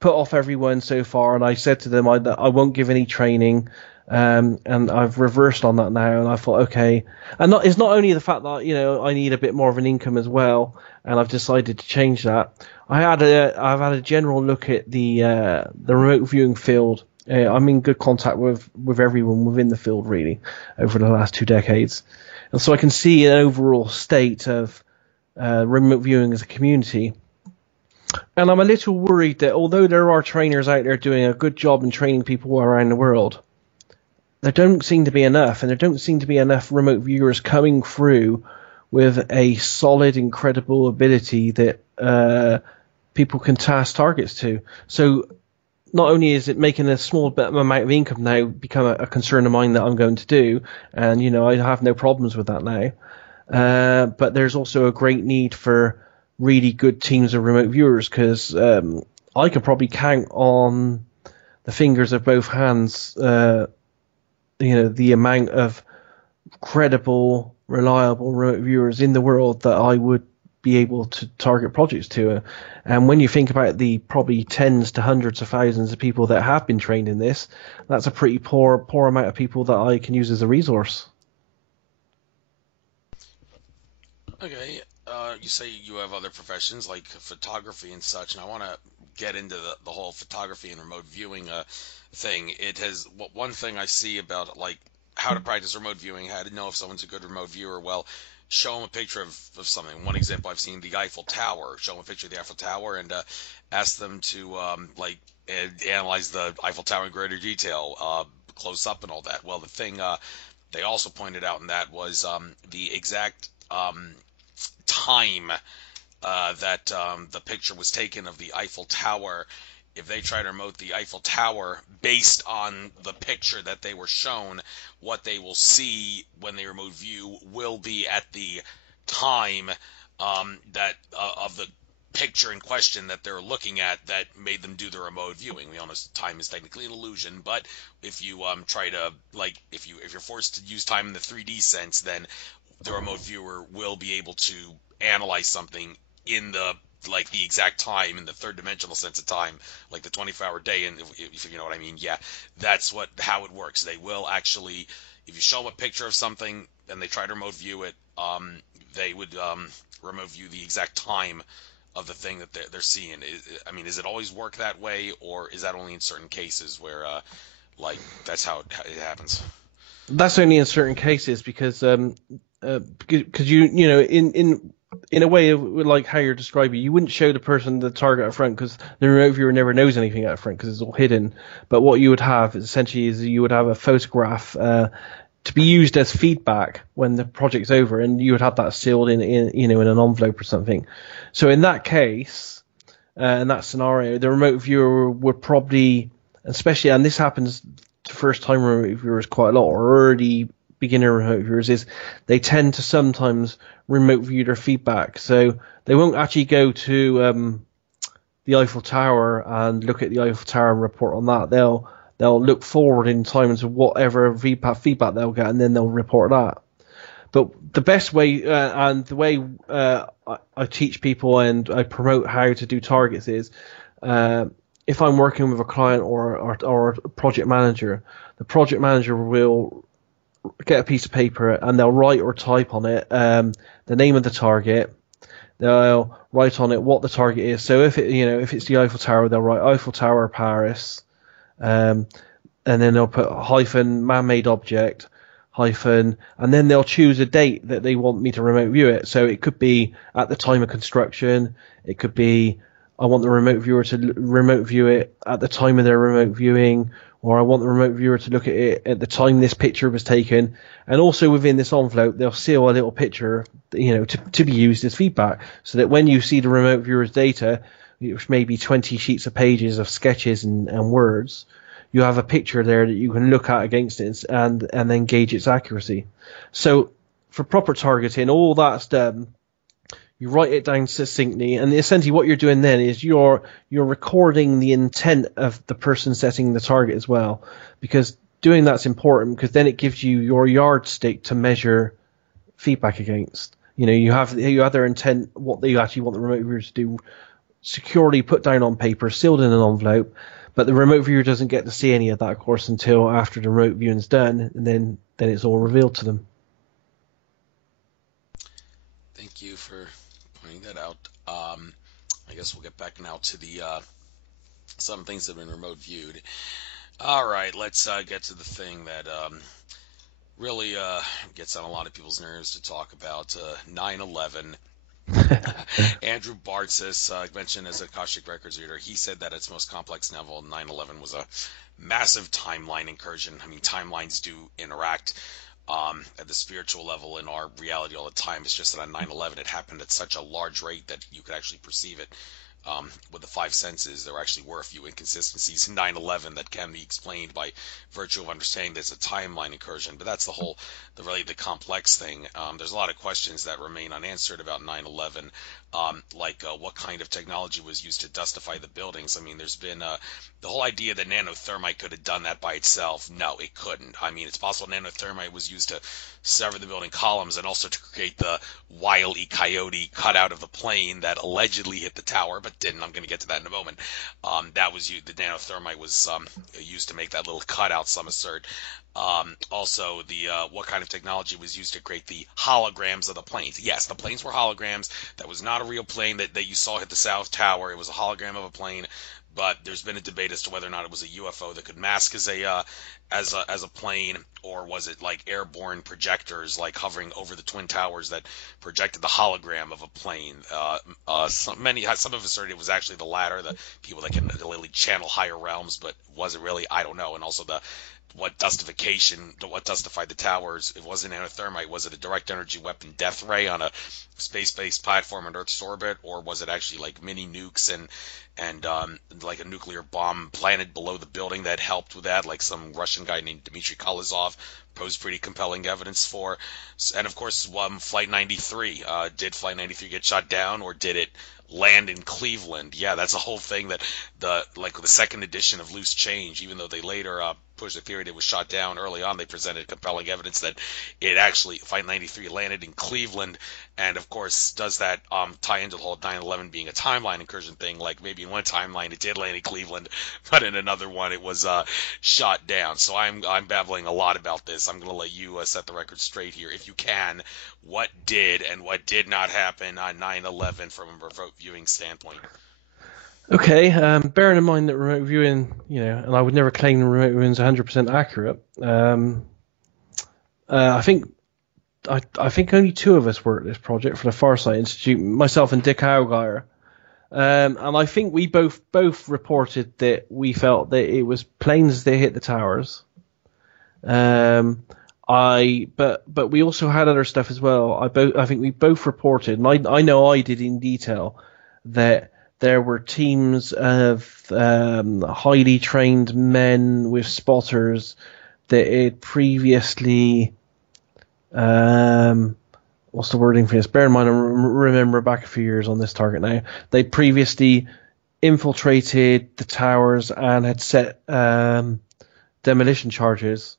put off everyone so far, and I said to them I won't give any training. And I've reversed on that now, and I thought, okay, and it's not only the fact that I need a bit more of an income as well, and I've decided to change that. I've had a general look at the remote viewing field. I'm in good contact with everyone within the field really over the last 2 decades, and so I can see an overall state of remote viewing as a community. And I'm a little worried that although there are trainers out there doing a good job in training people around the world, there don't seem to be enough, and there don't seem to be enough remote viewers coming through with a solid, incredible ability that people can task targets to. So not only is it making a small bit of amount of income now become a concern of mine that I'm going to do, and I have no problems with that now, but there's also a great need for really good teams of remote viewers, because I can probably count on the fingers of both hands the amount of credible, reliable remote viewers in the world that I would be able to target projects to. And when you think about the probably tens to hundreds of thousands of people that have been trained in this, that's a pretty poor amount of people that I can use as a resource. Okay, you say you have other professions like photography and such, and I want to get into the whole photography and remote viewing thing. It has one thing I see about like how to practice remote viewing, how to know if someone's a good remote viewer. Well, show them a picture of something. One example I've seen, the Eiffel Tower. Show them a picture of the Eiffel Tower and ask them to analyze the Eiffel Tower in greater detail, close up and all that. Well, the thing they also pointed out in that was the exact time that the picture was taken of the Eiffel Tower. If they try to remote the Eiffel Tower based on the picture that they were shown, what they will see when they remote view will be at the time that of the picture in question that they're looking at that made them do the remote viewing. We all know time is technically an illusion, but if you try to if you're forced to use time in the 3D sense, then the remote viewer will be able to analyze something in the exact time in the third dimensional sense of time, like the 24-hour day, and if you know what I mean. Yeah, that's how it works. They will actually, if you show them a picture of something and they try to remote view it, they would remote view the exact time of the thing that they're seeing. Does it always work that way, or is that only in certain cases where that's how it happens? That's only in certain cases because in a way of like how you're describing, you wouldn't show the person the target up front because the remote viewer never knows anything up front because it's all hidden. But what you would have essentially is you would have a photograph to be used as feedback when the project's over, and you would have that sealed in in an envelope or something. So in that case, in that scenario, the remote viewer would probably, especially, and this happens to first time remote viewers quite a lot, or early beginner remote viewers, is they tend to sometimes remote view their feedback. So they won't actually go to the Eiffel Tower and look at the Eiffel Tower and report on that. They'll look forward in time to whatever feedback they'll get, and then they'll report that. But the best way and the way I teach people and I promote how to do targets is if I'm working with a client or a project manager, the project manager will get a piece of paper and they'll write or type on it the name of the target. They'll write on it what the target is. So if it's the Eiffel Tower, they'll write Eiffel Tower Paris, and then they'll put hyphen man-made object hyphen, and then they'll choose a date that they want me to remote view it. So it could be at the time of construction. It could be I want the remote viewer to remote view it at the time of their remote viewing, or I want the remote viewer to look at it at the time this picture was taken. And also within this envelope, they'll seal a little picture, to be used as feedback, so that when you see the remote viewer's data, which may be 20 sheets of pages of sketches and words, you have a picture there that you can look at against it and then gauge its accuracy. So for proper targeting, all that's done. You write it down succinctly, and essentially what you're doing then is you're recording the intent of the person setting the target as well, because doing that's important because then it gives you your yardstick to measure feedback against. You have their intent, what they actually want the remote viewer to do, securely put down on paper, sealed in an envelope, but the remote viewer doesn't get to see any of that, of course, until after the remote viewing's done, and then it's all revealed to them. Thank you for pointing that out. I guess we'll get back now to the some things that have been remote viewed. All right, let's get to the thing that really gets on a lot of people's nerves to talk about, 9/11. Andrew Bartzis mentioned as a Akashic Records reader, he said that its most complex novel, 9/11, was a massive timeline incursion. I mean, timelines do interact at the spiritual level in our reality all the time. It's just that on 9/11, it happened at such a large rate that you could actually perceive it with the five senses. There actually were a few inconsistencies in 9/11 that can be explained by virtue of understanding there's a timeline incursion. But that's the complex thing. There's a lot of questions that remain unanswered about 9/11, like what kind of technology was used to dustify the buildings. I mean, there's been the whole idea that nanothermite could have done that by itself. No, it couldn't. I mean, it's possible nanothermite was used to sever the building columns and also to create the Wile E. Coyote cutout of the plane that allegedly hit the tower, but didn't. I'm going to get to that in a moment. That was the nanothermite was used to make that little cutout, some assert. Also, the what kind of technology was used to create the holograms of the planes? Yes, the planes were holograms. That was not a real plane that you saw hit the South Tower. It was a hologram of a plane. But there's been a debate as to whether or not it was a UFO that could mask as a plane, or was it like airborne projectors like hovering over the Twin Towers that projected the hologram of a plane. Some have asserted it was actually the latter, the people that can literally channel higher realms, but was it really? I don't know. And also what justified the towers? It wasn't nanothermite. Was it a direct energy weapon death ray on a space-based platform in Earth's orbit, or was it actually like mini nukes and like a nuclear bomb planted below the building that helped with that, like some Russian guy named Dmitry Kolozov posed pretty compelling evidence for? And of course, Flight 93. Did Flight 93 get shot down, or did it land in Cleveland? Yeah, that's a whole thing that the second edition of Loose Change, even though they later pushed the theory it was shot down early on, they presented compelling evidence that it actually, Flight 93 landed in Cleveland. And of course, does that tie into the whole 9/11 being a timeline incursion thing? Like maybe in one timeline it did land in Cleveland, but in another one it was shot down. So I'm babbling a lot about this. I'm going to let you set the record straight here, if you can. What did and what did not happen on 9/11 from a remote viewing standpoint? Okay, bearing in mind that remote viewing, and I would never claim remote viewing is 100% accurate. I think only two of us were at this project for the Farsight Institute, myself and Dick Howgire. And I think we both reported that we felt that it was planes that hit the towers. But we also had other stuff as well. I think we both reported, and I know I did in detail, that there were teams of highly trained men with spotters that had previously, what's the wording for this? Bear in mind, I remember back a few years on this target now. They previously infiltrated the towers and had set demolition charges.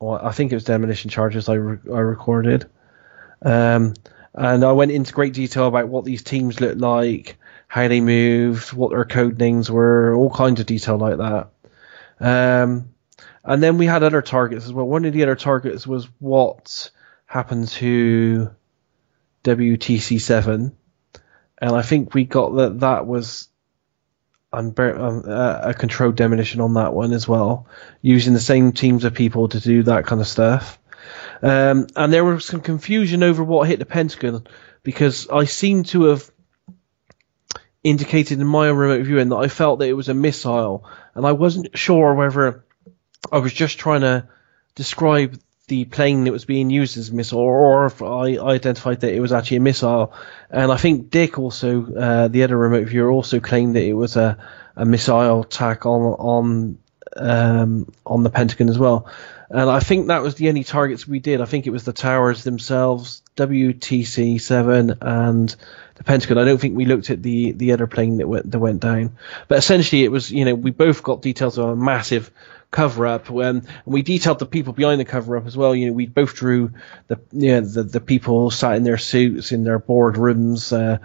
Well, I think it was demolition charges I recorded. And I went into great detail about what these teams looked like, how they moved, what their code names were, all kinds of detail like that. And then we had other targets as well. One of the other targets was what happened to WTC7. And I think we got that was a controlled demolition on that one as well, using the same teams of people to do that kind of stuff. And there was some confusion over what hit the Pentagon, because I seem to have indicated in my remote viewing that I felt that it was a missile, and I wasn't sure whether I was just trying to describe the plane that was being used as a missile, or if I identified that it was actually a missile. And I think Dick also, the other remote viewer, also claimed that it was a missile attack on on the Pentagon as well. And I think that was the only targets we did. I think it was the towers themselves, WTC-7 and the Pentagon. I don't think we looked at the other plane that went down. But essentially, it was, we both got details of a massive cover-up. And we detailed the people behind the cover-up as well. We both drew the people sat in their suits in their boardrooms.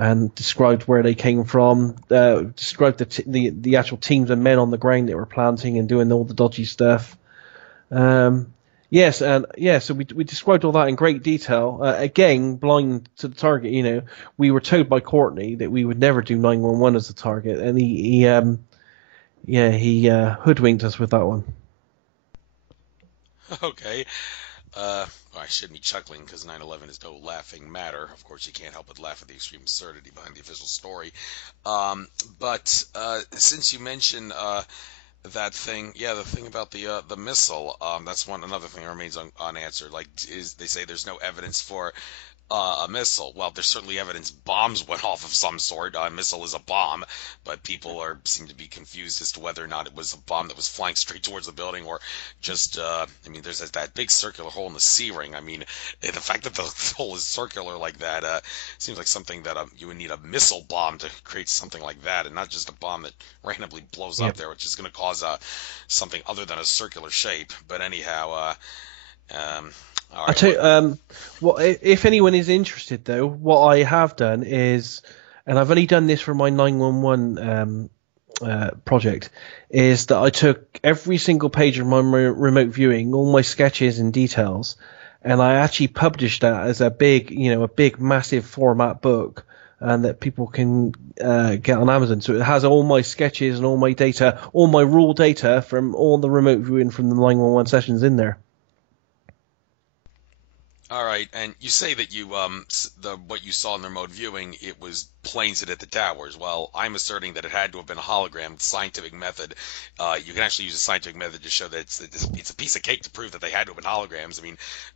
And described where they came from, described the actual teams of men on the ground that were planting and doing all the dodgy stuff. Yes, and yeah, so we described all that in great detail. Again, blind to the target. We were told by Courtney that we would never do 911 as a target, and he hoodwinked us with that one. Okay. I shouldn't be chuckling because 9/11 is no laughing matter. Of course, you can't help but laugh at the extreme absurdity behind the official story. But since you mentioned that thing, yeah, the thing about the missile, that's another thing that remains unanswered. Like, they say there's no evidence for a missile. Well, there's certainly evidence bombs went off of some sort. A missile is a bomb, but people seem to be confused as to whether or not it was a bomb that was flying straight towards the building or just, there's that big circular hole in the C-ring. The fact that the hole is circular like that seems like something that you would need a missile bomb to create something like that, and not just a bomb that randomly blows up there, which is going to cause something other than a circular shape. But anyhow, all I right. tell you, what if anyone is interested though, what I have done is, and I've only done this for my 911 project, is that I took every single page of my remote viewing, all my sketches and details, and I actually published that as a big, massive format book, and that people can get on Amazon. So it has all my sketches and all my data, all my raw data from all the remote viewing from the 911 sessions in there. All right, and you say that what you saw in the remote viewing, it was planes that hit the towers. Well, I'm asserting that it had to have been a hologram. The scientific method, you can actually use a scientific method to show that it's a piece of cake to prove that they had to have been holograms.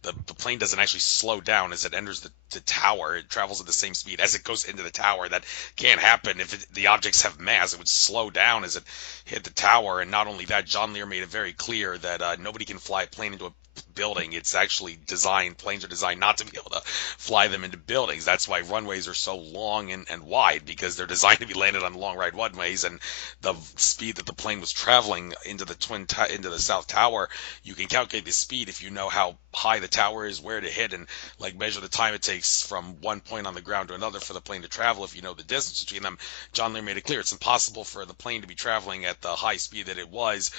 The plane doesn't actually slow down as it enters the tower. It travels at the same speed as it goes into the tower. That can't happen if the objects have mass. It would slow down as it hit the tower. And not only that, John Lear made it very clear that nobody can fly a plane into a building. It's actually planes are designed not to be able to fly them into buildings. That's why runways are so long and wide, because they're designed to be landed on long ride runways. And the speed that the plane was traveling into the South Tower, you can calculate the speed if you know how high the tower is, where to hit, and measure the time it takes from one point on the ground to another for the plane to travel. If you know the distance between them, John Lear made it clear it's impossible for the plane to be traveling at the high speed that it was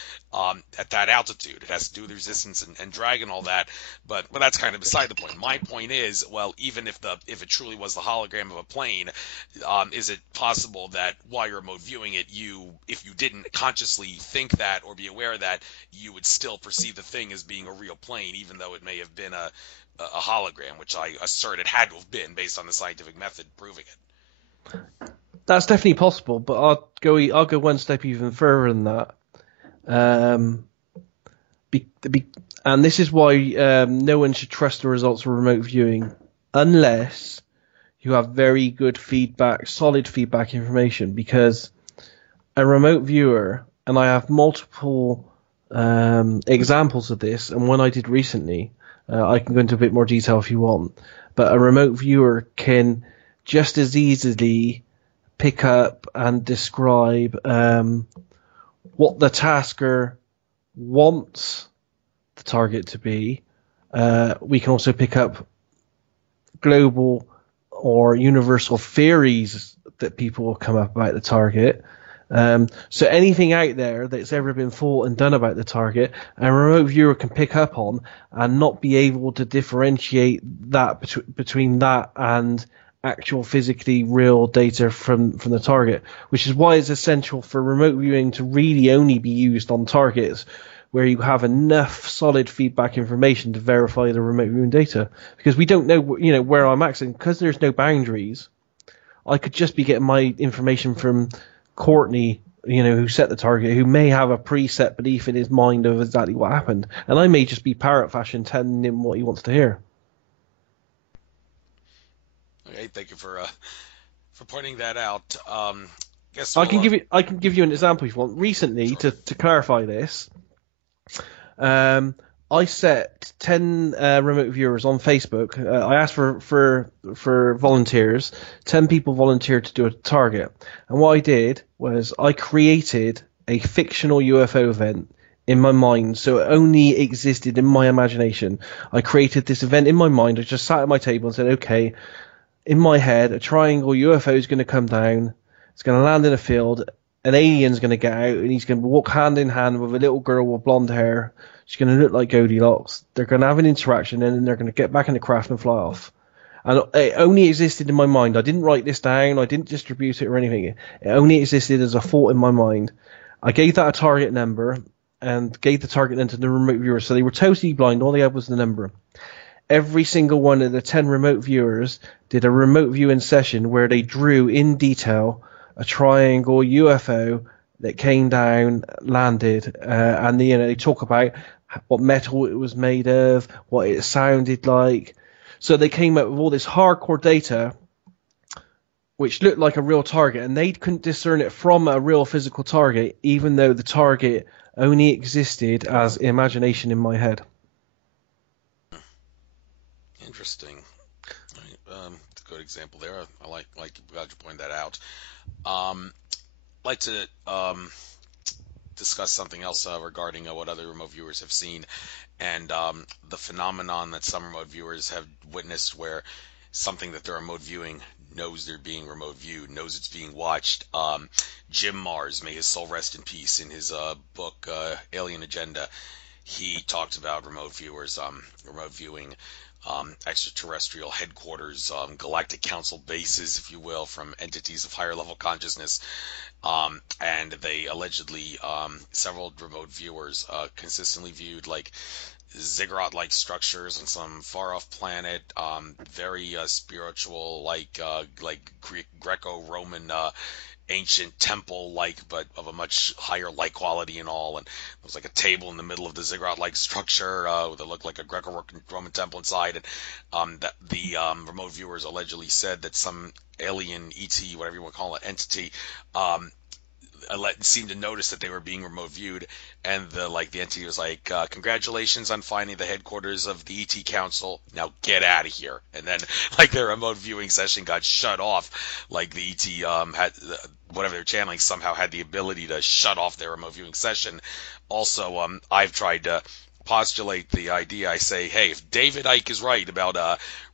at that altitude. It has to do with resistance and drag and all that, but that's kind of beside the point. My point is, well, even if it truly was the hologram of a plane, is it possible that while you're remote viewing it, if you didn't consciously think that or be aware of that, you would still perceive the thing as being a real plane, even though it may have been a hologram, which I assert it had to have been based on the scientific method proving it. That's definitely possible, but I'll go one step even further than that. And this is why no one should trust the results of remote viewing unless you have very good feedback, solid feedback information, because a remote viewer, and I have multiple examples of this, and one I did recently, I can go into a bit more detail if you want, but a remote viewer can just as easily pick up and describe what the tasker wants the target to be. We can also pick up global or universal theories that people will come up about the target. So anything out there that's ever been thought and done about the target, a remote viewer can pick up on and not be able to differentiate that between that and actual physically real data from the target, which is why it's essential for remote viewing to really only be used on targets where you have enough solid feedback information to verify the remote viewing data. Because we don't know, where I'm accessing, because there's no boundaries. I could just be getting my information from Courtney, who set the target, who may have a preset belief in his mind of exactly what happened, and I may just be parrot fashion telling him what he wants to hear. Okay, thank you for pointing that out. Guess I we'll. can give you an example if you want. Recently, Sure. to clarify this, um, I set 10 remote viewers on Facebook. I asked for volunteers. 10 people volunteered to do a target, and what I did was I created a fictional UFO event in my mind, so it only existed in my imagination. I created this event in my mind. I just sat at my table and said, "Okay, in my head, a triangle UFO is going to come down. It's going to land in a field. An alien's going to get out, and he's going to walk hand in hand with a little girl with blonde hair. She's going to look like Goldilocks. They're going to have an interaction, and then they're going to get back in the craft and fly off." And it only existed in my mind. I didn't write this down. I didn't distribute it or anything. It only existed as a thought in my mind. I gave that a target number and gave the target then to the remote viewers. So they were totally blind. All they had was the number. Every single one of the 10 remote viewers did a remote viewing session where they drew in detail a triangle UFO that came down, landed, and they talk about what metal it was made of, what it sounded like. So they came up with all this hardcore data, which looked like a real target, and they couldn't discern it from a real physical target, even though the target only existed as imagination in my head. Interesting. A good example there. I like glad you pointed that out. Like to discuss something else regarding what other remote viewers have seen, and the phenomenon that some remote viewers have witnessed, where something that they're remote viewing knows they're being remote viewed, knows it's being watched. Jim Mars, may his soul rest in peace, in his book Alien Agenda, he talked about remote viewers, remote viewing extraterrestrial headquarters, galactic council bases, if you will, from entities of higher level consciousness. And they allegedly, several remote viewers consistently viewed like ziggurat-like structures on some far-off planet, very spiritual, like Greco-Roman ancient temple-like, but of a much higher light quality and all. And there was like a table in the middle of the ziggurat-like structure that looked like a Greco-Roman temple inside. And that the remote viewers allegedly said that some alien ET, whatever you want to call it, entity, seemed to notice that they were being remote viewed, and the entity was like, "Congratulations on finding the headquarters of the ET Council. Now get out of here." And then, like, their remote viewing session got shut off. Like the ET had whatever they're channeling somehow had the ability to shut off their remote viewing session. Also, I've tried to postulate the idea. I say, hey, if David Icke is right about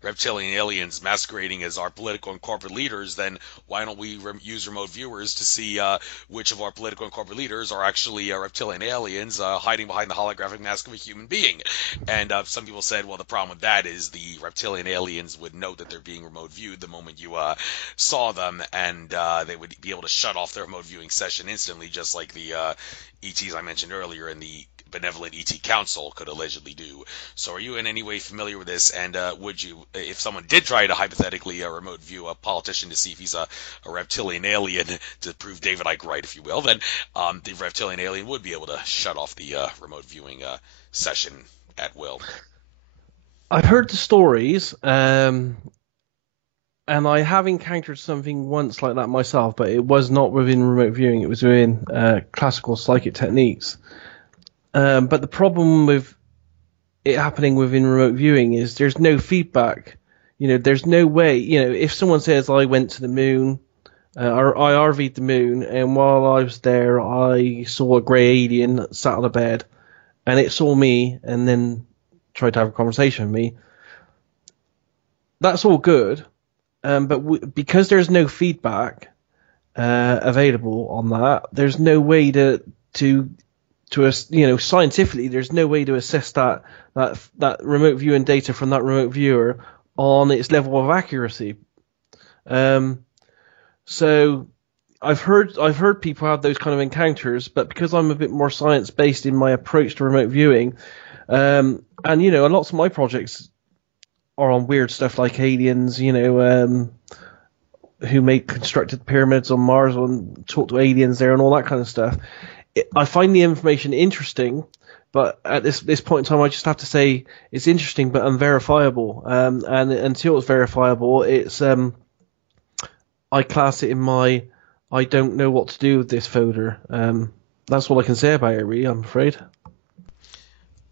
reptilian aliens masquerading as our political and corporate leaders, then why don't we use remote viewers to see which of our political and corporate leaders are actually reptilian aliens hiding behind the holographic mask of a human being? And some people said, well, the problem with that is the reptilian aliens would know that they're being remote viewed the moment you saw them, and they would be able to shut off their remote viewing session instantly, just like the ETs I mentioned earlier in the benevolent ET Council could allegedly do. So are you in any way familiar with this? And would you, if someone did try to hypothetically remote view a politician to see if he's a reptilian alien, to prove David Icke right, if you will, then the reptilian alien would be able to shut off the remote viewing session at will? I've heard the stories, and I have encountered something once like that myself, but it was not within remote viewing. It was within classical psychic techniques. But the problem with it happening within remote viewing is there's no feedback. There's no way. If someone says I went to the moon, or I RV'd the moon, and while I was there, I saw a grey alien that sat on a bed, and it saw me, and then tried to have a conversation with me. That's all good, but because there's no feedback available on that, there's no way to scientifically, there's no way to assess that remote viewing data from that remote viewer on its level of accuracy. So I've heard people have those kind of encounters, but because I'm a bit more science based in my approach to remote viewing, and lots of my projects are on weird stuff like aliens, who make constructed pyramids on Mars and talk to aliens there and all that kind of stuff. I find the information interesting, but at this point in time, I just have to say it's interesting but unverifiable. And until it's verifiable, it's I class it in my I don't know what to do with this folder. That's all I can say about it, really. I'm afraid.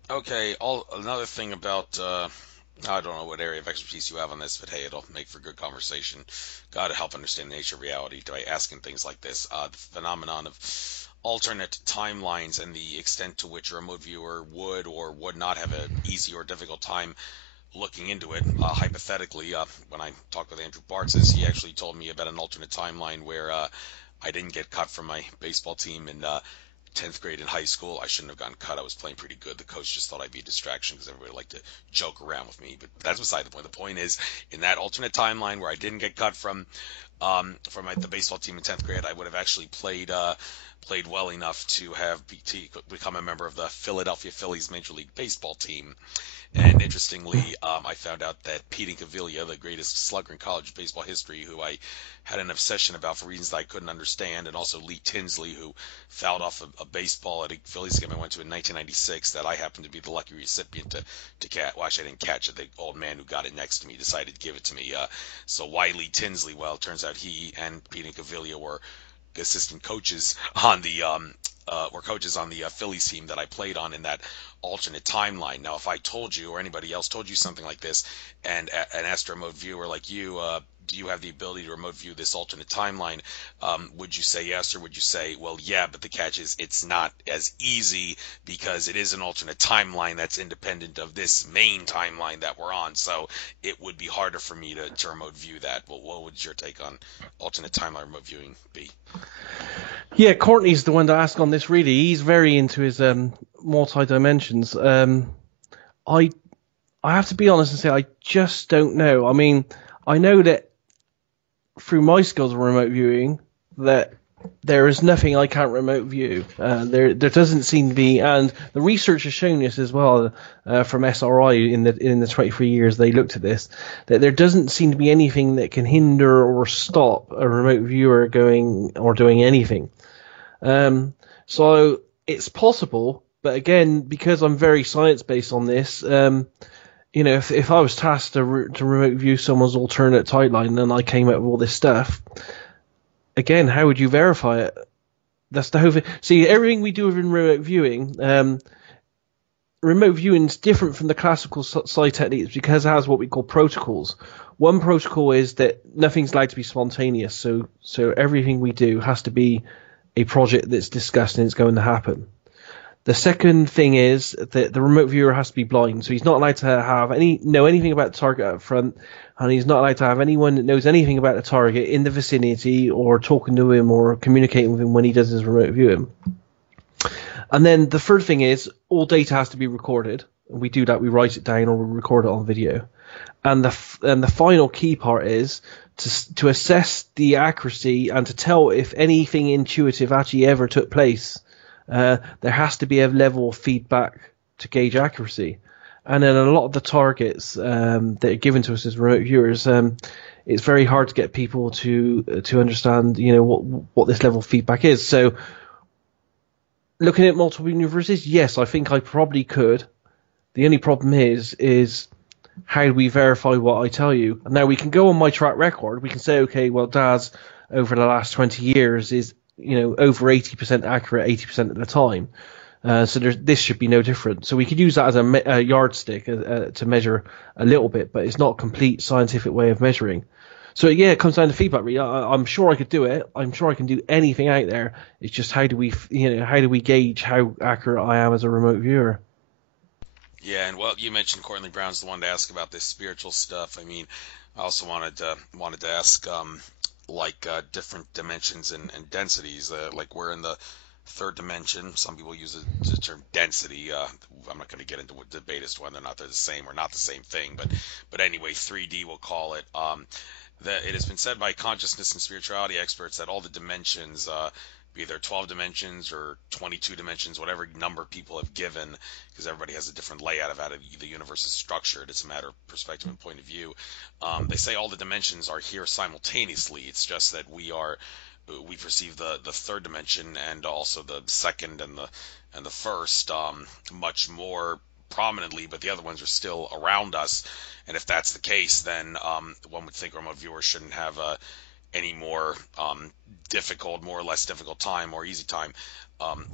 Okay, another thing about I don't know what area of expertise you have on this, but hey, it'll make for good conversation. Got to help understand the nature of reality by asking things like this. The phenomenon of alternate timelines and the extent to which a remote viewer would or would not have an easy or difficult time looking into it. Hypothetically, when I talked with Andrew Bartzis, he actually told me about an alternate timeline where I didn't get cut from my baseball team in 10th grade in high school. I shouldn't have gotten cut. I was playing pretty good. The coach just thought I'd be a distraction because everybody liked to joke around with me. But that's beside the point. The point is, in that alternate timeline where I didn't get cut the baseball team in 10th grade, I would have actually played well enough to have become a member of the Philadelphia Phillies Major League Baseball team. And interestingly, I found out that Pete Incaviglia, the greatest slugger in college baseball history, who I had an obsession about for reasons that I couldn't understand, and also Lee Tinsley, who fouled off a baseball at a Phillies game I went to in 1996, that I happened to be the lucky recipient to catch. Well, actually, I didn't catch it. The old man who got it next to me decided to give it to me. So why Lee Tinsley? Well, it turns out he and Pete Incaviglia were assistant coaches on the Phillies team that I played on in that alternate timeline. Now, if I told you or anybody else told you something like this and asked a remote viewer like you, do you have the ability to remote view this alternate timeline? Would you say yes, or would you say, well, yeah, but the catch is it's not as easy because it is an alternate timeline that's independent of this main timeline that we're on, so it would be harder for me to remote view that. Well, what would your take on alternate timeline remote viewing be? Yeah, Courtney's the one to ask on this. Really, he's very into his multi dimensions. I I have to be honest and say I just don't know. I mean, I know that through my skills of remote viewing that there is nothing I can't remote view. There doesn't seem to be, and the research has shown this as well from SRI in the 23 years they looked at this, that there doesn't seem to be anything that can hinder or stop a remote viewer going or doing anything. So it's possible, but again, because I'm very science based on this, if I was tasked to remote view someone's alternate timeline and I came up with all this stuff, again, how would you verify it? That's the whole thing. See, everything we do in remote viewing is different from the classical side techniques because it has what we call protocols. One protocol is that nothing's allowed to be spontaneous, so everything we do has to be a project that's discussed and it's going to happen. The second thing is that the remote viewer has to be blind, so he's not allowed to know anything about the target up front, and he's not allowed to have anyone that knows anything about the target in the vicinity or talking to him or communicating with him when he does his remote viewing. And then the third thing is all data has to be recorded. We do that, we write it down or we record it on video. And the final key part is to assess the accuracy and to tell if anything intuitive actually ever took place. There has to be a level of feedback to gauge accuracy. And then a lot of the targets that are given to us as remote viewers, it's very hard to get people to understand, what this level of feedback is. So looking at multiple universes, yes, I think I probably could. The only problem is how do we verify what I tell you? And now we can go on my track record. We can say, okay, well, Daz, over the last 20 years is, over 80% accurate 80% of the time. So this should be no different. So we could use that as a yardstick to measure a little bit, but it's not a complete scientific way of measuring. So yeah, it comes down to feedback. Really, I'm sure I could do it. I'm sure I can do anything out there. It's just how do we gauge how accurate I am as a remote viewer? Yeah, and well, you mentioned Courtney Brown's the one to ask about this spiritual stuff. I mean, I also wanted to ask different dimensions and densities. Like we're in the third dimension. Some people use the term density. I'm not going to get into what debate as to whether or not they're the same or not the same thing, but anyway, 3D we'll call it. That it has been said by consciousness and spirituality experts that all the dimensions, be there 12 dimensions or 22 dimensions, whatever number people have given, because everybody has a different layout of how the universe is structured. It's a matter of perspective and point of view. They say all the dimensions are here simultaneously. It's just that we perceive the third dimension and also the second and the first much more prominently, but the other ones are still around us. And if that's the case, then one would think remote viewers shouldn't have any more difficult, more or less difficult time or easy time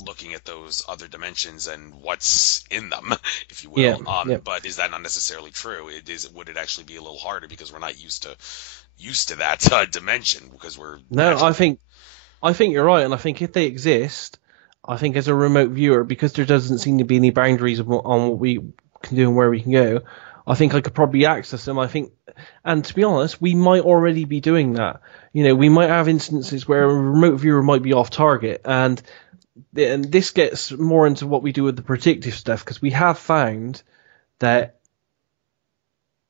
looking at those other dimensions and what's in them, if you Yeah, will. yeah. But is that not necessarily true? Would it actually be a little harder because we're not used to that dimension because we're No, naturally. I think you're right, and I think if they exist, I think as a remote viewer, because there doesn't seem to be any boundaries on what we can do and where we can go, I think I could probably access them. I think, and to be honest, we might already be doing that. You know, we might have instances where a remote viewer might be off target, and this gets more into what we do with the predictive stuff because we have found that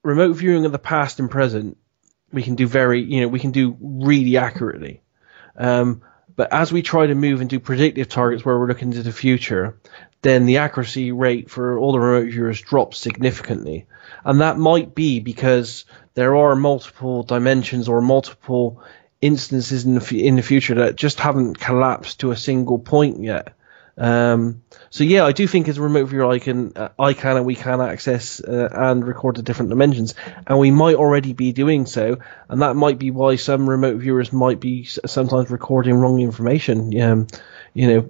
remote viewing of the past and present we can do we can do really accurately. Um, but as we try to move and do predictive targets where we're looking into the future, then the accuracy rate for all the remote viewers drops significantly. And that might be because there are multiple dimensions or multiple instances in the future that just haven't collapsed to a single point yet. So yeah, I do think as a remote viewer, and we can access and record the different dimensions, and we might already be doing so, and that might be why some remote viewers might be sometimes recording wrong information. You know,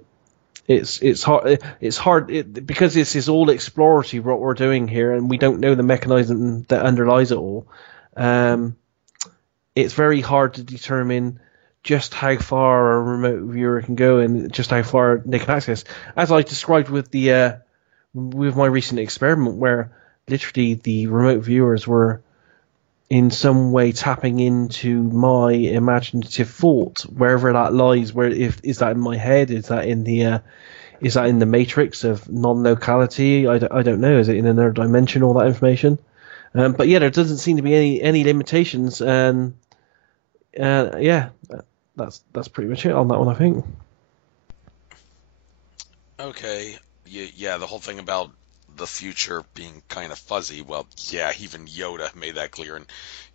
it's hard because this is all exploratory what we're doing here, and we don't know the mechanism that underlies it all. Um, it's very hard to determine just how far a remote viewer can go and just how far they can access. As I described with my recent experiment, where literally the remote viewers were in some way tapping into my imaginative thought, wherever that lies. Where if is that in my head? Is that in the matrix of non-locality? I don't know. Is it in another dimension? All that information. But yeah, there doesn't seem to be any limitations, and yeah, that's pretty much it on that one, I think. Okay. Yeah, the whole thing about the future being kind of fuzzy. Well, yeah, even Yoda made that clear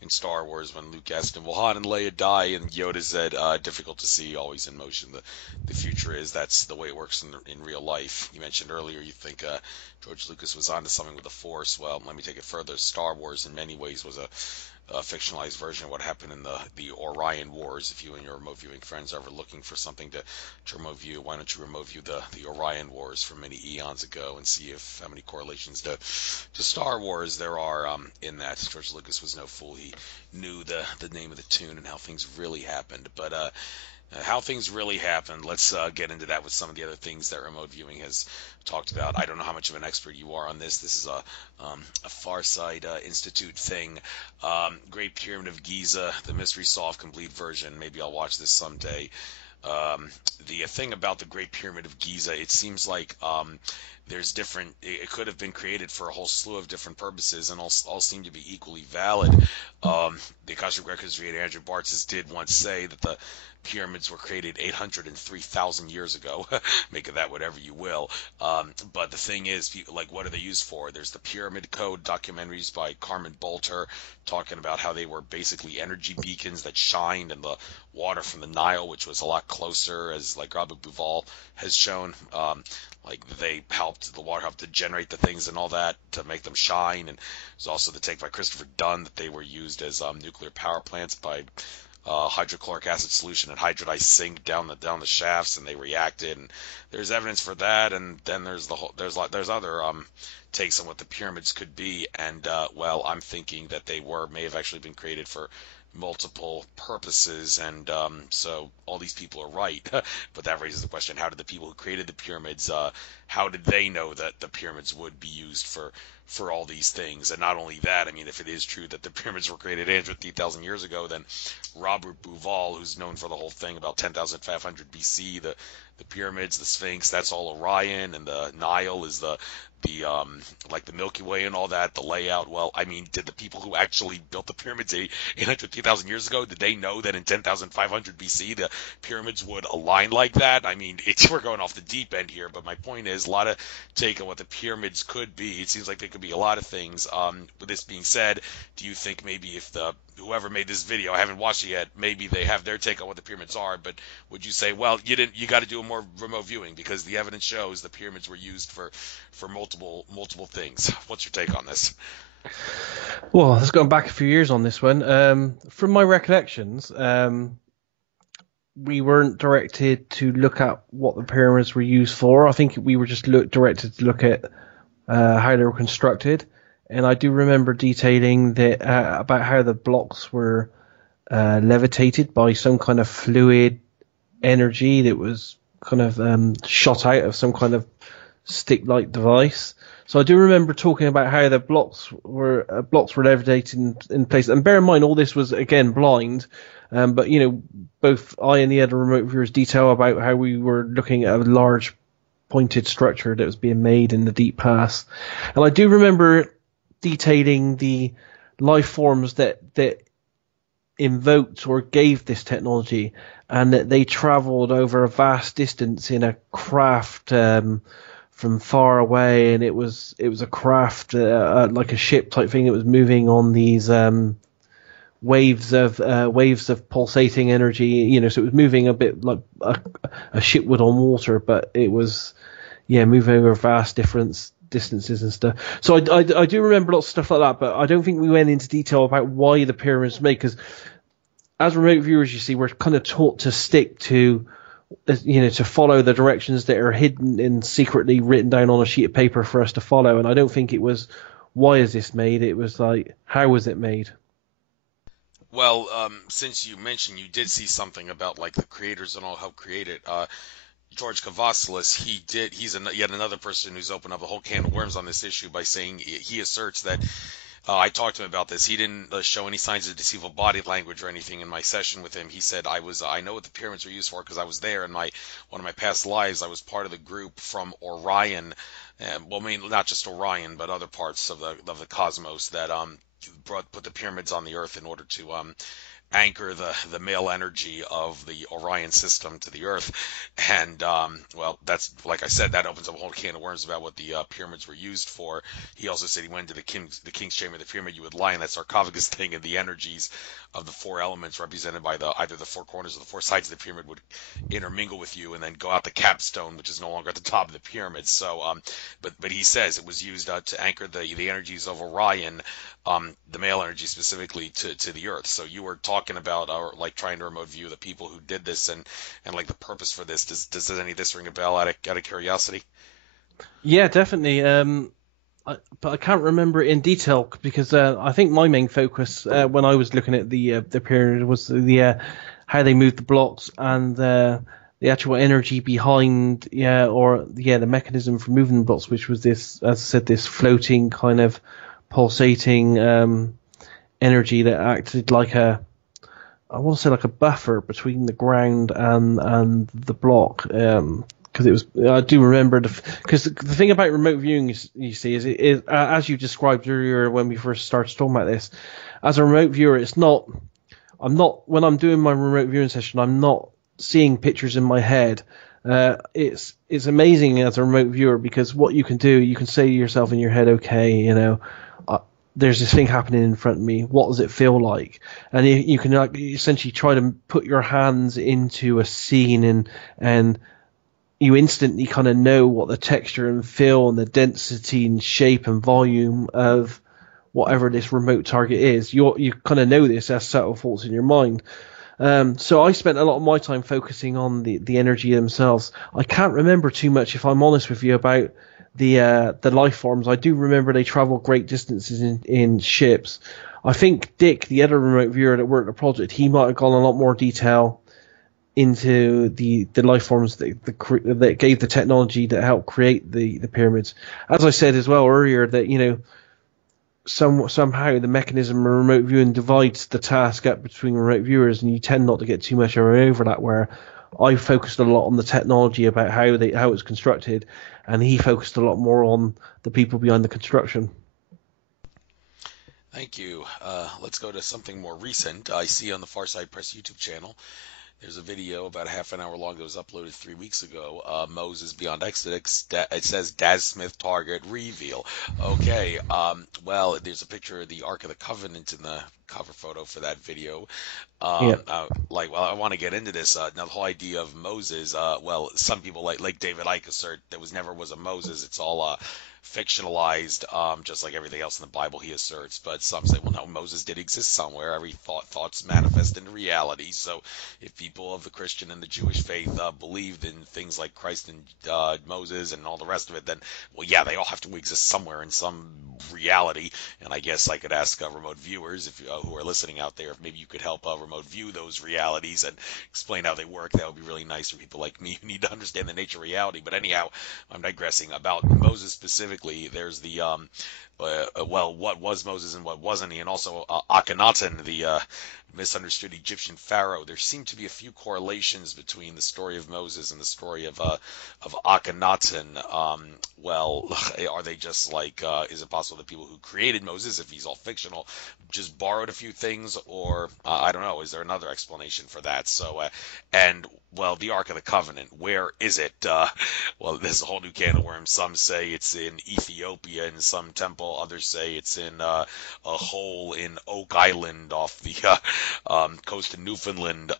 in Star Wars when Luke asked him, "Will Han and Leia die?" And Yoda said, "Difficult to see, always in motion. The future is. That's the way it works in real life." You mentioned earlier you think George Lucas was onto something with the Force. Well, let me take it further. Star Wars, in many ways, was a fictionalized version of what happened in the Orion Wars. If you and your remote viewing friends are ever looking for something to remote view, why don't you remote view the Orion Wars from many eons ago and see if how many correlations to Star Wars there are in that. George Lucas was no fool. He knew the name of the tune and how things really happened. But how things really happened. Let's get into that with some of the other things that remote viewing has talked about. I don't know how much of an expert you are on this. This is a Far Side Institute thing. Great Pyramid of Giza, the mystery solved complete version. Maybe I'll watch this someday. The thing about the Great Pyramid of Giza, it seems like there's different. It could have been created for a whole slew of different purposes, and all seem to be equally valid. The Akashic Records reader Andrew Bartzis did once say that the pyramids were created 803,000 years ago. Make of that whatever you will. But the thing is, like, what are they used for? There's the Pyramid Code documentaries by Carmen Bolter talking about how they were basically energy beacons that shined in the water from the Nile, which was a lot closer, as like Robert Bouval has shown. Like the water helped to generate the things and all that to make them shine. And there's also the take by Christopher Dunn that they were used as nuclear power plants by hydrochloric acid solution and hydrodized zinc down the shafts, and they reacted. And there's evidence for that. And then there's other takes on what the pyramids could be. And well, I'm thinking that they may have actually been created for multiple purposes, and so all these people are right. But that raises the question: how did the people who created the pyramids, how did they know that the pyramids would be used for all these things? And not only that, I mean, if it is true that the pyramids were created 850,000 years ago, then Robert Bouval, who's known for the whole thing about 10,500 BC, the pyramids, the Sphinx, that's all Orion, and the Nile is the like the Milky Way and all that, the layout. Well, I mean, did the people who actually built the pyramids 850,000 years ago, did they know that in 10,500 BC the pyramids would align like that? I mean, we're going off the deep end here, but my point is a lot of take on what the pyramids could be. It seems like they could could be a lot of things. With this being said, do you think maybe if the whoever made this video, I haven't watched it yet, maybe they have their take on what the pyramids are, but would you say, well, you got to do a more remote viewing because the evidence shows the pyramids were used for multiple things? What's your take on this? Well, let's go back a few years on this one. From my recollections, we weren't directed to look at what the pyramids were used for. I think we were just directed to look at how they were constructed. And I do remember detailing that about how the blocks were levitated by some kind of fluid energy that was kind of shot out of some kind of stick-like device. So I do remember talking about how the blocks were levitated in place. And bear in mind, all this was again blind. But both I and the other remote viewers detail about how we were looking at a large pointed structure that was being made in the deep past. And I do remember detailing the life forms that invoked or gave this technology, and that they traveled over a vast distance in a craft from far away, and it was a craft like a ship type thing. It was moving on these waves of pulsating energy, so it was moving a bit like a ship would on water, but it was moving over vast different distances and stuff. So I do remember lots of stuff like that, but I don't think we went into detail about why the pyramids made, because as remote viewers, you see, we're kind of taught to stick to to follow the directions that are hidden and secretly written down on a sheet of paper for us to follow. And I don't think it was why is this made, it was like how was it made. Well, since you mentioned you did see something about like the creators and all helped create it, George Kavasilis, he's yet another person who's opened up a whole can of worms on this issue by saying he asserts that I talked to him about this. He didn't show any signs of deceitful body language or anything in my session with him. He said I know what the pyramids were used for because I was there in one of my past lives. I was part of the group from Orion, well, I mean not just Orion, but other parts of the cosmos that put the pyramids on the Earth in order to anchor the male energy of the Orion system to the Earth. And well, that's like I said, that opens up a whole can of worms about what the pyramids were used for. He also said he went to the king's chamber of the pyramid. You would lie in that sarcophagus thing, and the energies of the four elements represented by either the four corners or the four sides of the pyramid would intermingle with you and then go out the capstone, which is no longer at the top of the pyramid. So but he says it was used to anchor the energies of Orion, the male energy specifically to the Earth. So you were talking about like trying to remote view the people who did this and like the purpose for this. Does any of this ring a bell out of curiosity? Yeah, definitely. But I can't remember it in detail because I think my main focus when I was looking at the pyramid was the how they moved the blocks and the actual energy behind the mechanism for moving the blocks, which was this, as I said, this floating kind of pulsating energy that acted like I want to say like a buffer between the ground and the block. Because it was, I do remember because the thing about remote viewing you see is as you described earlier when we first started talking about this, as a remote viewer, I'm not when I'm doing my remote viewing session, I'm not seeing pictures in my head. It's amazing as a remote viewer because what you can do, you can say to yourself in your head, okay, there's this thing happening in front of me. What does it feel like? And you can like essentially try to put your hands into a scene and you instantly kind of know what the texture and feel and the density and shape and volume of whatever this remote target is. You kind of know this as subtle thoughts in your mind. So I spent a lot of my time focusing on the energy themselves. I can't remember too much, if I'm honest with you, about the life forms. I do remember they travel great distances in ships. I think Dick, the other remote viewer that worked the project, he might have gone a lot more detail into the life forms that gave the technology that helped create the pyramids. As I said as well earlier, that somehow the mechanism of remote viewing divides the task up between remote viewers, and you tend not to get too much of an overlap. Where I focused a lot on the technology about how it's constructed, and he focused a lot more on the people behind the construction. Thank you. Let's go to something more recent. I see on the Farside Press YouTube channel There's a video about half an hour long that was uploaded 3 weeks ago. Moses Beyond Exodus. It says Daz Smith target reveal. Okay. Well, there's a picture of the Ark of the Covenant in the cover photo for that video. Yeah, Well, I want to get into this. Now, the whole idea of Moses. Well, some people like David Icke assert there never was a Moses. It's all fictionalized, just like everything else in the Bible, he asserts. But some say, well, no, Moses did exist somewhere. Every thoughts manifest into reality. So, if people of the Christian and the Jewish faith believed in things like Christ and Moses and all the rest of it, then, well, yeah, they all have to exist somewhere in some reality. And I guess I could ask remote viewers if who are listening out there, if maybe you could help remote view those realities and explain how they work. That would be really nice for people like me who need to understand the nature of reality. But anyhow, I'm digressing. About Moses specifically, there's the well, what was Moses and what wasn't he, and also Akhenaten, the misunderstood Egyptian pharaoh. There seem to be a few correlations between the story of Moses and the story of Akhenaten. Well, are they just like? Is it possible that people who created Moses, if he's all fictional, just borrowed a few things, or I don't know? Is there another explanation for that? So, and well, the Ark of the Covenant, where is it? Well, there's a whole new can of worms. Some say it's in Ethiopia in some temple. Others say it's in a hole in Oak Island off the coast of Newfoundland,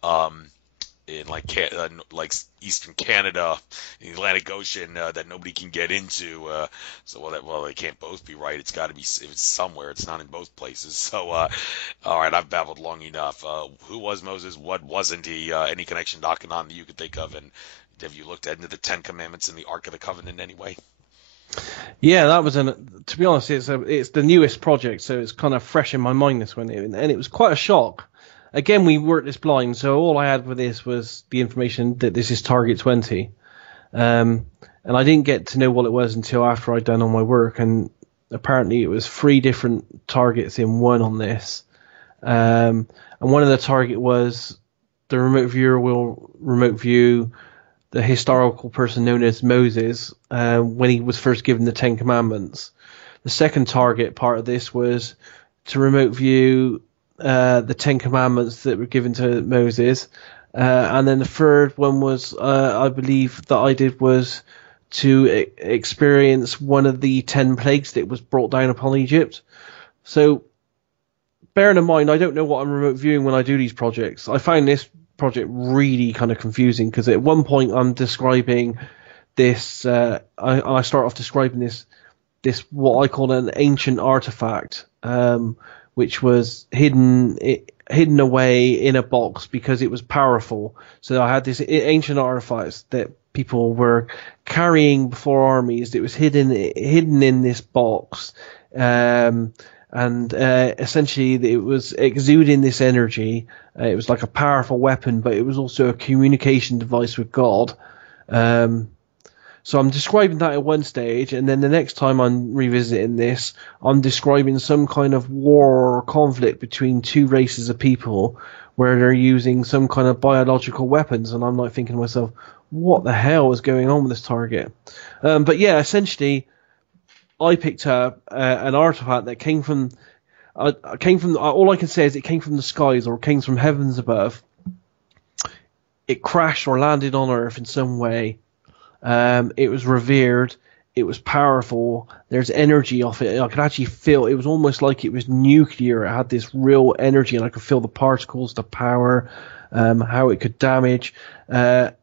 in like eastern Canada, in the Atlantic Ocean, that nobody can get into. So well, they can't both be right. It's got to be if it's somewhere. It's not in both places. So all right, I've babbled long enough. Who was Moses? What wasn't he? Any connection to Akhenaten that you could think of? And have you looked into the Ten Commandments and the Ark of the Covenant anyway? yeah, that was to be honest, it's the newest project, so it's kind of fresh in my mind this one, and it was quite a shock. Again, we worked this blind, so all I had with this was the information that this is Target 20. And I didn't get to know what it was until after I'd done all my work, and apparently it was 3 different targets in one on this. And one of the target was the remote viewer will remote view the historical person known as Moses when he was first given the Ten Commandments. The second target part of this was to remote view the Ten Commandments that were given to Moses. And then the third one was, I believe that I did was to experience one of the 10 plagues that was brought down upon Egypt. So bearing in mind, I don't know what I'm remote viewing when I do these projects. I find this project really kind of confusing because at one point I'm describing this, I start off describing this what I call an ancient artifact, which was hidden away in a box because it was powerful. So I had this ancient artifacts that people were carrying before armies. It was hidden in this box, and essentially it was exuding this energy. It was like a powerful weapon, but it was also a communication device with God. So I'm describing that at one stage, and then the next time I'm revisiting this, I'm describing some kind of war or conflict between 2 races of people where they're using some kind of biological weapons, and I'm like thinking to myself, what the hell is going on with this target? But yeah, essentially, I picked up an artifact that came from all I can say is it came from the skies or it came from heavens above. It crashed or landed on Earth in some way. It was revered. It was powerful. There's energy off it. I could actually feel it was almost like it was nuclear. It had this real energy, and I could feel the particles, the power, how it could damage. And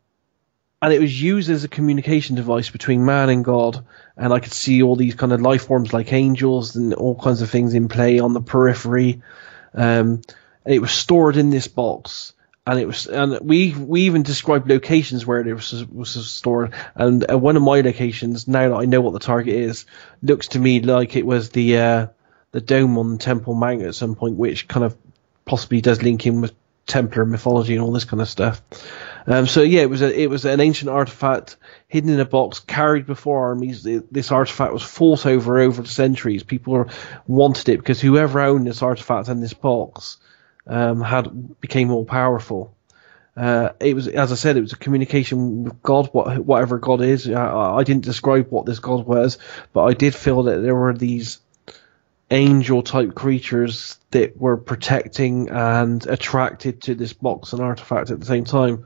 it was used as a communication device between man and God. And I could see all these kind of life forms like angels and all kinds of things in play on the periphery. It was stored in this box. And we even described locations where it was stored. And one of my locations, now that I know what the target is, looks to me like it was the dome on Temple Mount at some point, which kind of possibly does link in with Templar mythology and all this kind of stuff. So yeah, it was an ancient artifact hidden in a box, carried before armies. This artifact was fought over the centuries. People wanted it because whoever owned this artifact and this box became more powerful. It was, as I said, it was a communication with God, whatever God is. I didn't describe what this God was, but I did feel that there were these angel type creatures that were protecting and attracted to this box and artifact at the same time.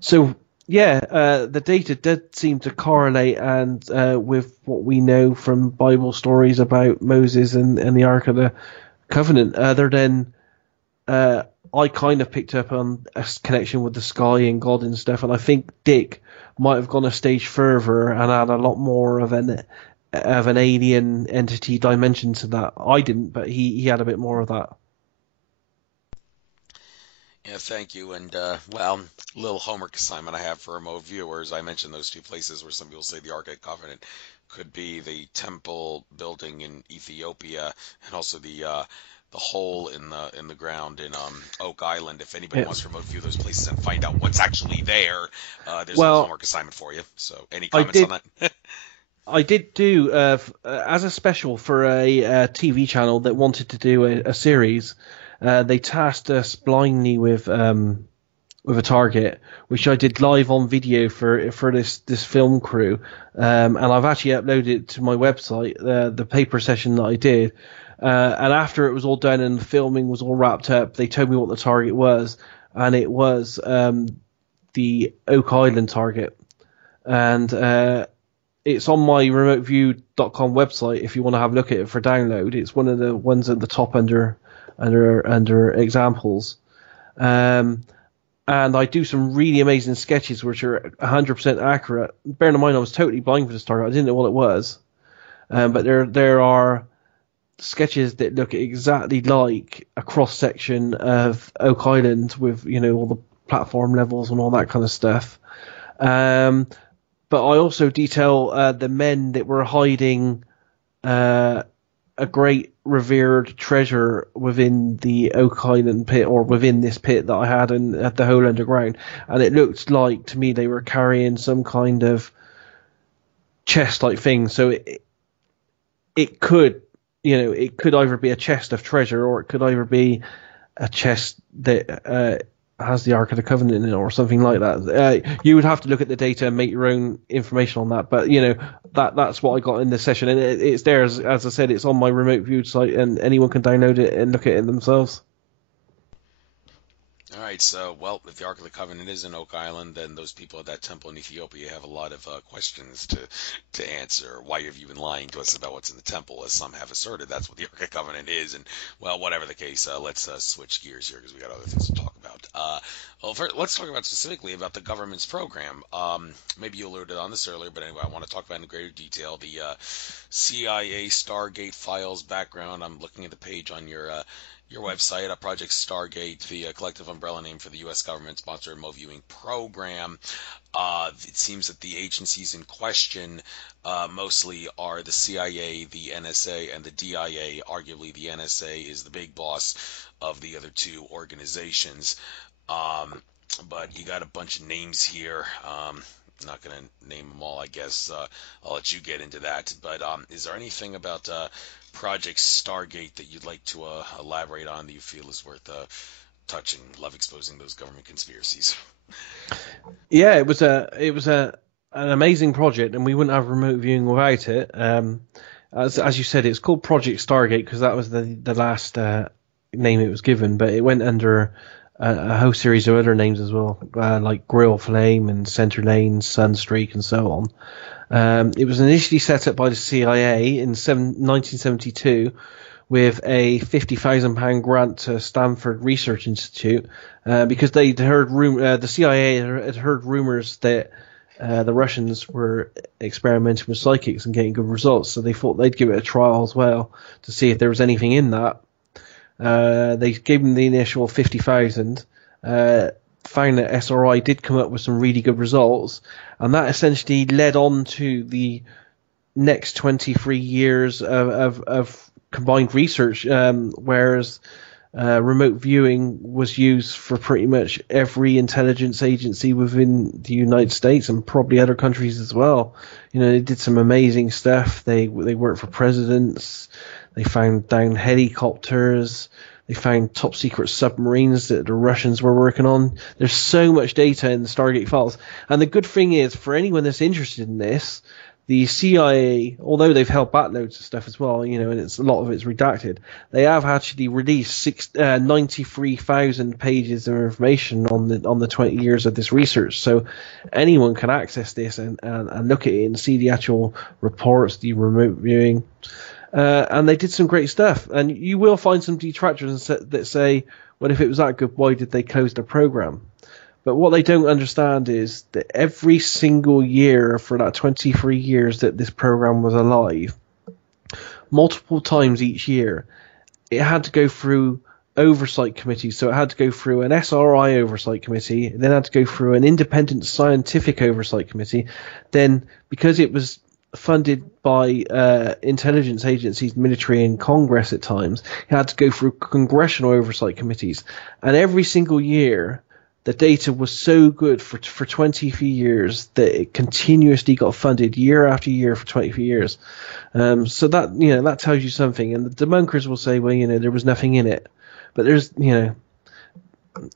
So yeah, the data did seem to correlate, and with what we know from Bible stories about Moses and the Ark of the Covenant. Other than I kind of picked up on a connection with the sky and God and stuff, and I think Dick might have gone a stage further and had a lot more of an alien entity dimension to that. I didn't, but he had a bit more of that. Yeah, thank you. And well, little homework assignment I have for remote viewers. I mentioned those two places where some people say the Ark of the Covenant could be the temple building in Ethiopia, and also the hole in the ground in Oak Island. If anybody Yeah. wants to remote view those places and find out what's actually there, there's a little Well, homework assignment for you. So, any I comments on did. that? I did do as a special for a TV channel that wanted to do a series. They tasked us blindly with a target, which I did live on video for this film crew, and I've actually uploaded it to my website. The paper session that I did, and after it was all done and the filming was all wrapped up, they told me what the target was, and it was the Oak Island target, and it's on my remoteview.com website if you want to have a look at it for download. It's one of the ones at the top under examples. Um, and I do some really amazing sketches which are 100% accurate. Bearing in mind I was totally blind for this target, I didn't know what it was. But there are sketches that look exactly like a cross section of Oak Island with all the platform levels and all that kind of stuff. Um, but I also detail the men that were hiding a great revered treasure within the Oak Island pit, or within this pit that I had at the hole underground, and it looked like to me they were carrying some kind of chest like thing. So it could it could either be a chest of treasure, or it could either be a chest that has the Ark of the Covenant in it, or something like that. You would have to look at the data and make your own information on that. But that's what I got in this session, and it's there as I said. It's on my remote viewed site, and anyone can download it and look at it themselves. All right, so, well, if the Ark of the Covenant is in Oak Island, then those people at that temple in Ethiopia have a lot of questions to answer. Why have you been lying to us about what's in the temple, as some have asserted that's what the Ark of the Covenant is? And, well, whatever the case, let's switch gears here because we got other things to talk about. Well, first, let's talk about specifically about the government's program. Maybe you alluded on this earlier, but anyway, I want to talk about in greater detail the CIA Stargate files background. I'm looking at the page on your website, Project Stargate, the collective umbrella name for the U.S. government-sponsored remote viewing program. It seems that the agencies in question mostly are the CIA, the NSA, and the DIA. Arguably, the NSA is the big boss of the other two organizations. But you got a bunch of names here. Not going to name them all, I guess. I'll let you get into that. But is there anything about Project Stargate that you'd like to elaborate on that you feel is worth touching? Love exposing those government conspiracies. Yeah, it was an amazing project, and we wouldn't have remote viewing without it. As you said, it's called Project Stargate because that was the last name it was given, but it went under a whole series of other names as well, like Grill Flame and Center Lane, Sunstreak, and so on. It was initially set up by the CIA in 1972 with a £50,000 grant to Stanford Research Institute because they'd heard the CIA had heard rumors that the Russians were experimenting with psychics and getting good results, so they thought they'd give it a trial as well to see if there was anything in that. They gave them the initial 50,000, found that SRI did come up with some really good results, and that essentially led on to the next 23 years of combined research, whereas remote viewing was used for pretty much every intelligence agency within the United States and probably other countries as well. They did some amazing stuff. They worked for presidents. They found down helicopters. They found top secret submarines that the Russians were working on. There's so much data in the Stargate files. And the good thing is, for anyone that's interested in this, the CIA, although they've held back loads of stuff as well, and a lot of it's redacted, they have actually released 93,000 pages of information on the 20 years of this research. So anyone can access this and look at it and see the actual reports, the remote viewing. And they did some great stuff. And you will find some detractors that say, well, if it was that good, why did they close the program? But what they don't understand is that every single year for that 23 years that this program was alive, multiple times each year, it had to go through oversight committees. So it had to go through an SRI oversight committee, then had to go through an independent scientific oversight committee. Then, because it was funded by intelligence agencies, military, and Congress at times, it had to go through congressional oversight committees. And every single year, the data was so good for 23 years that it continuously got funded year after year for 23 years. So that tells you something. And the debunkers will say, well, there was nothing in it. But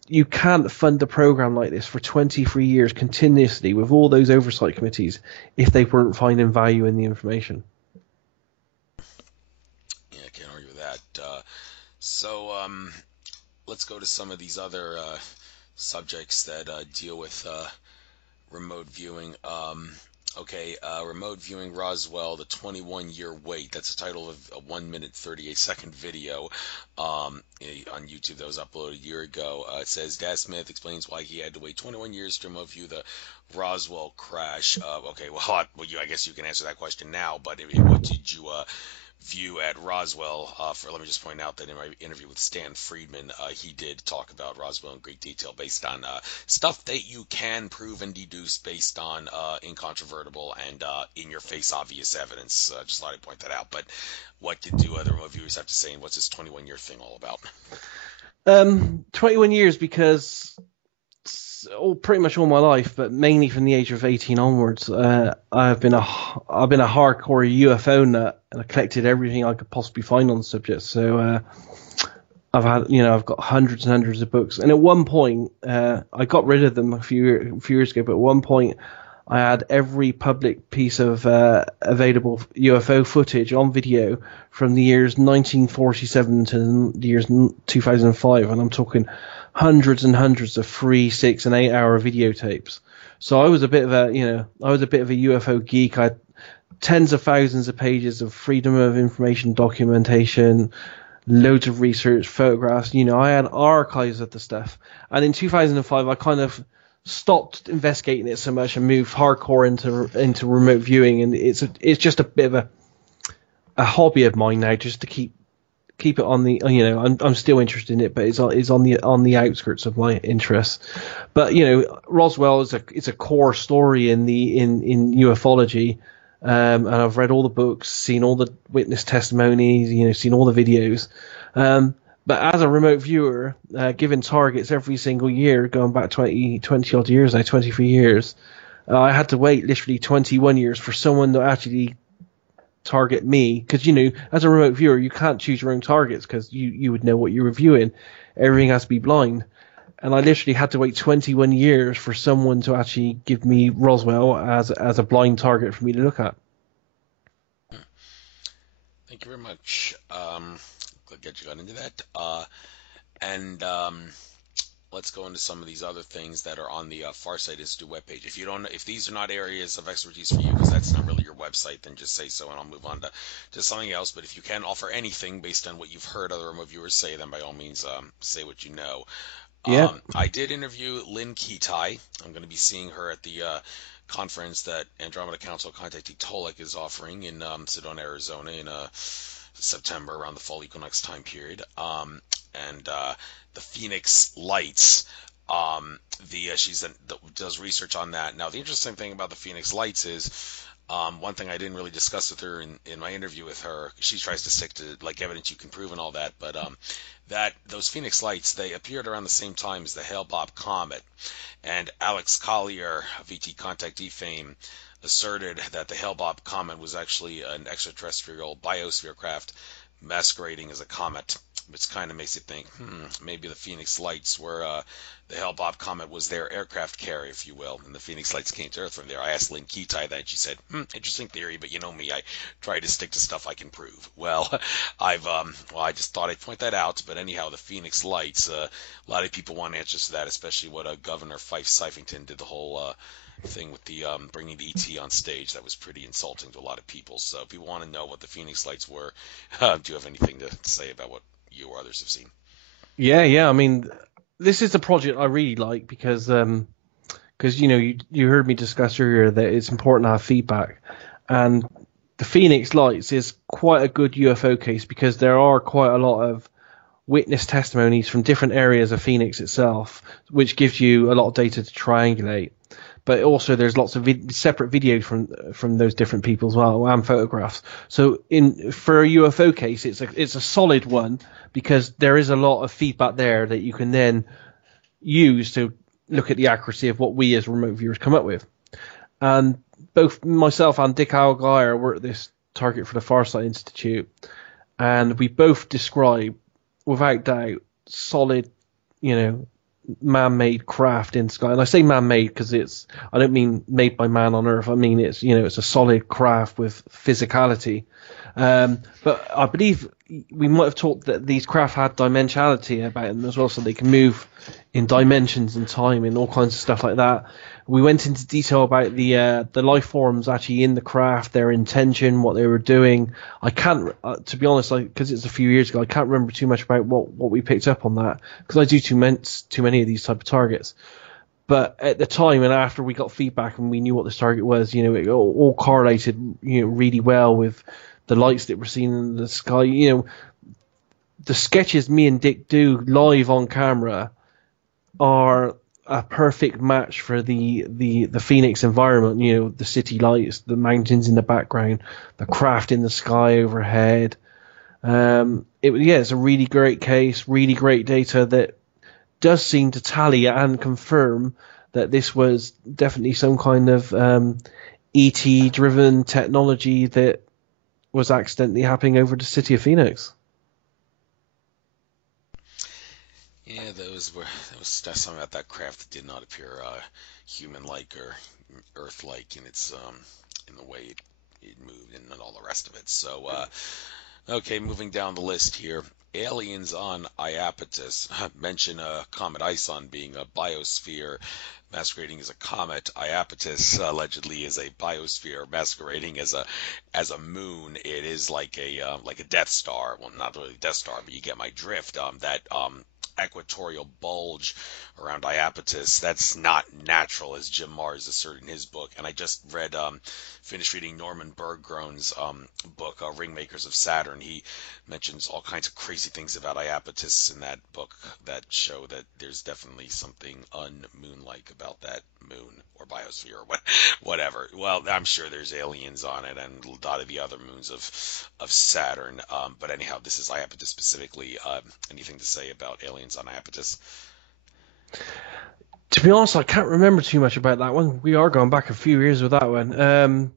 you can't fund a program like this for 23 years continuously with all those oversight committees if they weren't finding value in the information. Yeah, I can't argue with that. So let's go to some of these other subjects that deal with remote viewing. Remote viewing Roswell, the 21-year wait. That's the title of a 1 minute 38-second video on YouTube that was uploaded a year ago. It says Daz Smith explains why he had to wait 21 years to remote view the Roswell crash. I guess you can answer that question now. But what did you view at Roswell? Let me just point out that in my interview with Stan Friedman, he did talk about Roswell in great detail based on stuff that you can prove and deduce based on incontrovertible and in-your-face obvious evidence. Just thought I'd point that out. But what did other remote viewers have to say, and what's this 21-year thing all about? 21 years because pretty much all my life, but mainly from the age of 18 onwards, I've been a hardcore UFO nut, and I collected everything I could possibly find on the subject. So I've got hundreds and hundreds of books, and at one point I got rid of them a few years ago. But at one point I had every public piece of available UFO footage on video from the years 1947 to the years 2005, and I'm talking hundreds and hundreds of 3, 6, and 8 hour videotapes. So I was a bit of a UFO geek. I had tens of thousands of pages of freedom of information documentation, loads of research, photographs. I had archives of the stuff. And in 2005, I kind of stopped investigating it so much and moved hardcore into remote viewing. And it's just a bit of a hobby of mine now, just to keep it on the, I'm still interested in it, but it's on the outskirts of my interests. But Roswell is a core story in ufology, and I've read all the books, seen all the witness testimonies, seen all the videos. But as a remote viewer, given targets every single year, going back 20 odd years now, 23 years, I had to wait literally 21 years for someone to actually target me, because as a remote viewer you can't choose your own targets because you would know what you're reviewing. Everything has to be blind, and I literally had to wait 21 years for someone to actually give me Roswell as a blind target for me to look at. Thank you very much. Glad you got into that. Let's go into some of these other things that are on the Farsight Institute webpage. If these are not areas of expertise for you, because that's not really your website, then just say so, and I'll move on to something else. But if you can offer anything based on what you've heard other remote viewers say, then by all means, say what you know. Yeah. I did interview Lynn Kitai. I'm going to be seeing her at the conference that Andromeda Council Contactee Tolek is offering in Sedona, Arizona in September, around the fall equinox time period. The Phoenix Lights. She does research on that. Now, the interesting thing about the Phoenix Lights is one thing I didn't really discuss with her in my interview with her. She tries to stick to like evidence you can prove and all that, but that those Phoenix Lights, they appeared around the same time as the Hale-Bopp comet, and Alex Collier, VT contactee fame, asserted that the Hale-Bopp comet was actually an extraterrestrial biosphere craft masquerading as a comet, which kind of makes you think, maybe the Phoenix Lights were the Hale-Bopp comet was their aircraft carrier, if you will, and the Phoenix Lights came to Earth from there. I asked Lynn Keitai that, and she said, interesting theory, but you know me, I try to stick to stuff I can prove. Well, I just thought I'd point that out, but anyhow, the Phoenix Lights, a lot of people want answers to that, especially what Governor Fife Sifington did the whole thing with the bringing the ET on stage. That was pretty insulting to a lot of people. So if you want to know what the Phoenix Lights were, do you have anything to say about what you or others have seen? Yeah, yeah. I mean, this is a project I really like because you heard me discuss earlier that it's important to have feedback, and the Phoenix Lights is quite a good UFO case because there are quite a lot of witness testimonies from different areas of Phoenix itself, which gives you a lot of data to triangulate. But also, there's lots of separate videos from those different people as well, and photographs. So, for a UFO case, it's a solid one because there is a lot of feedback there that you can then use to look at the accuracy of what we as remote viewers come up with. And both myself and Dick Algire were at this target for the Farsight Institute, and we both describe, without doubt, solid, man-made craft in sky. And I say man-made because I don't mean made by man on Earth. I mean it's a solid craft with physicality. But I believe we might have talked that these craft had dimensionality about them as well, so they can move in dimensions and time and all kinds of stuff like that. We went into detail about the life forms actually in the craft, their intention, what they were doing. I can't, to be honest, because it's a few years ago, I can't remember too much about what we picked up on that because I do too many of these type of targets. But at the time and after we got feedback and we knew what this target was, it all correlated, really well with the lights that we're seeing in the sky. The sketches me and Dick do live on camera are a perfect match for the Phoenix environment. The city lights, the mountains in the background, the craft in the sky overhead. It's a really great case, really great data that does seem to tally and confirm that this was definitely some kind of ET-driven technology that was accidentally happening over the city of Phoenix. Yeah, that's something about that craft that did not appear human-like or Earth-like in its in the way it moved and all the rest of it. So, okay, moving down the list here. Aliens on Iapetus mention Comet Ison being a biosphere masquerading as a comet. Iapetus allegedly is a biosphere masquerading as a moon. It is like a Death Star. Well, not really Death Star, but you get my drift. That equatorial bulge around Iapetus, that's not natural, as Jim Mars asserted in his book. And I just finished reading Norman Berggroen's book, Ringmakers of Saturn. He mentions all kinds of crazy things about Iapetus in that book that show that there's definitely something un-moon-like about that moon or biosphere or whatever. Well, I'm sure there's aliens on it and a lot of the other moons of Saturn. But anyhow, this is Iapetus specifically. Anything to say about aliens on Iapetus? To be honest, I can't remember too much about that one. We are going back a few years with that one.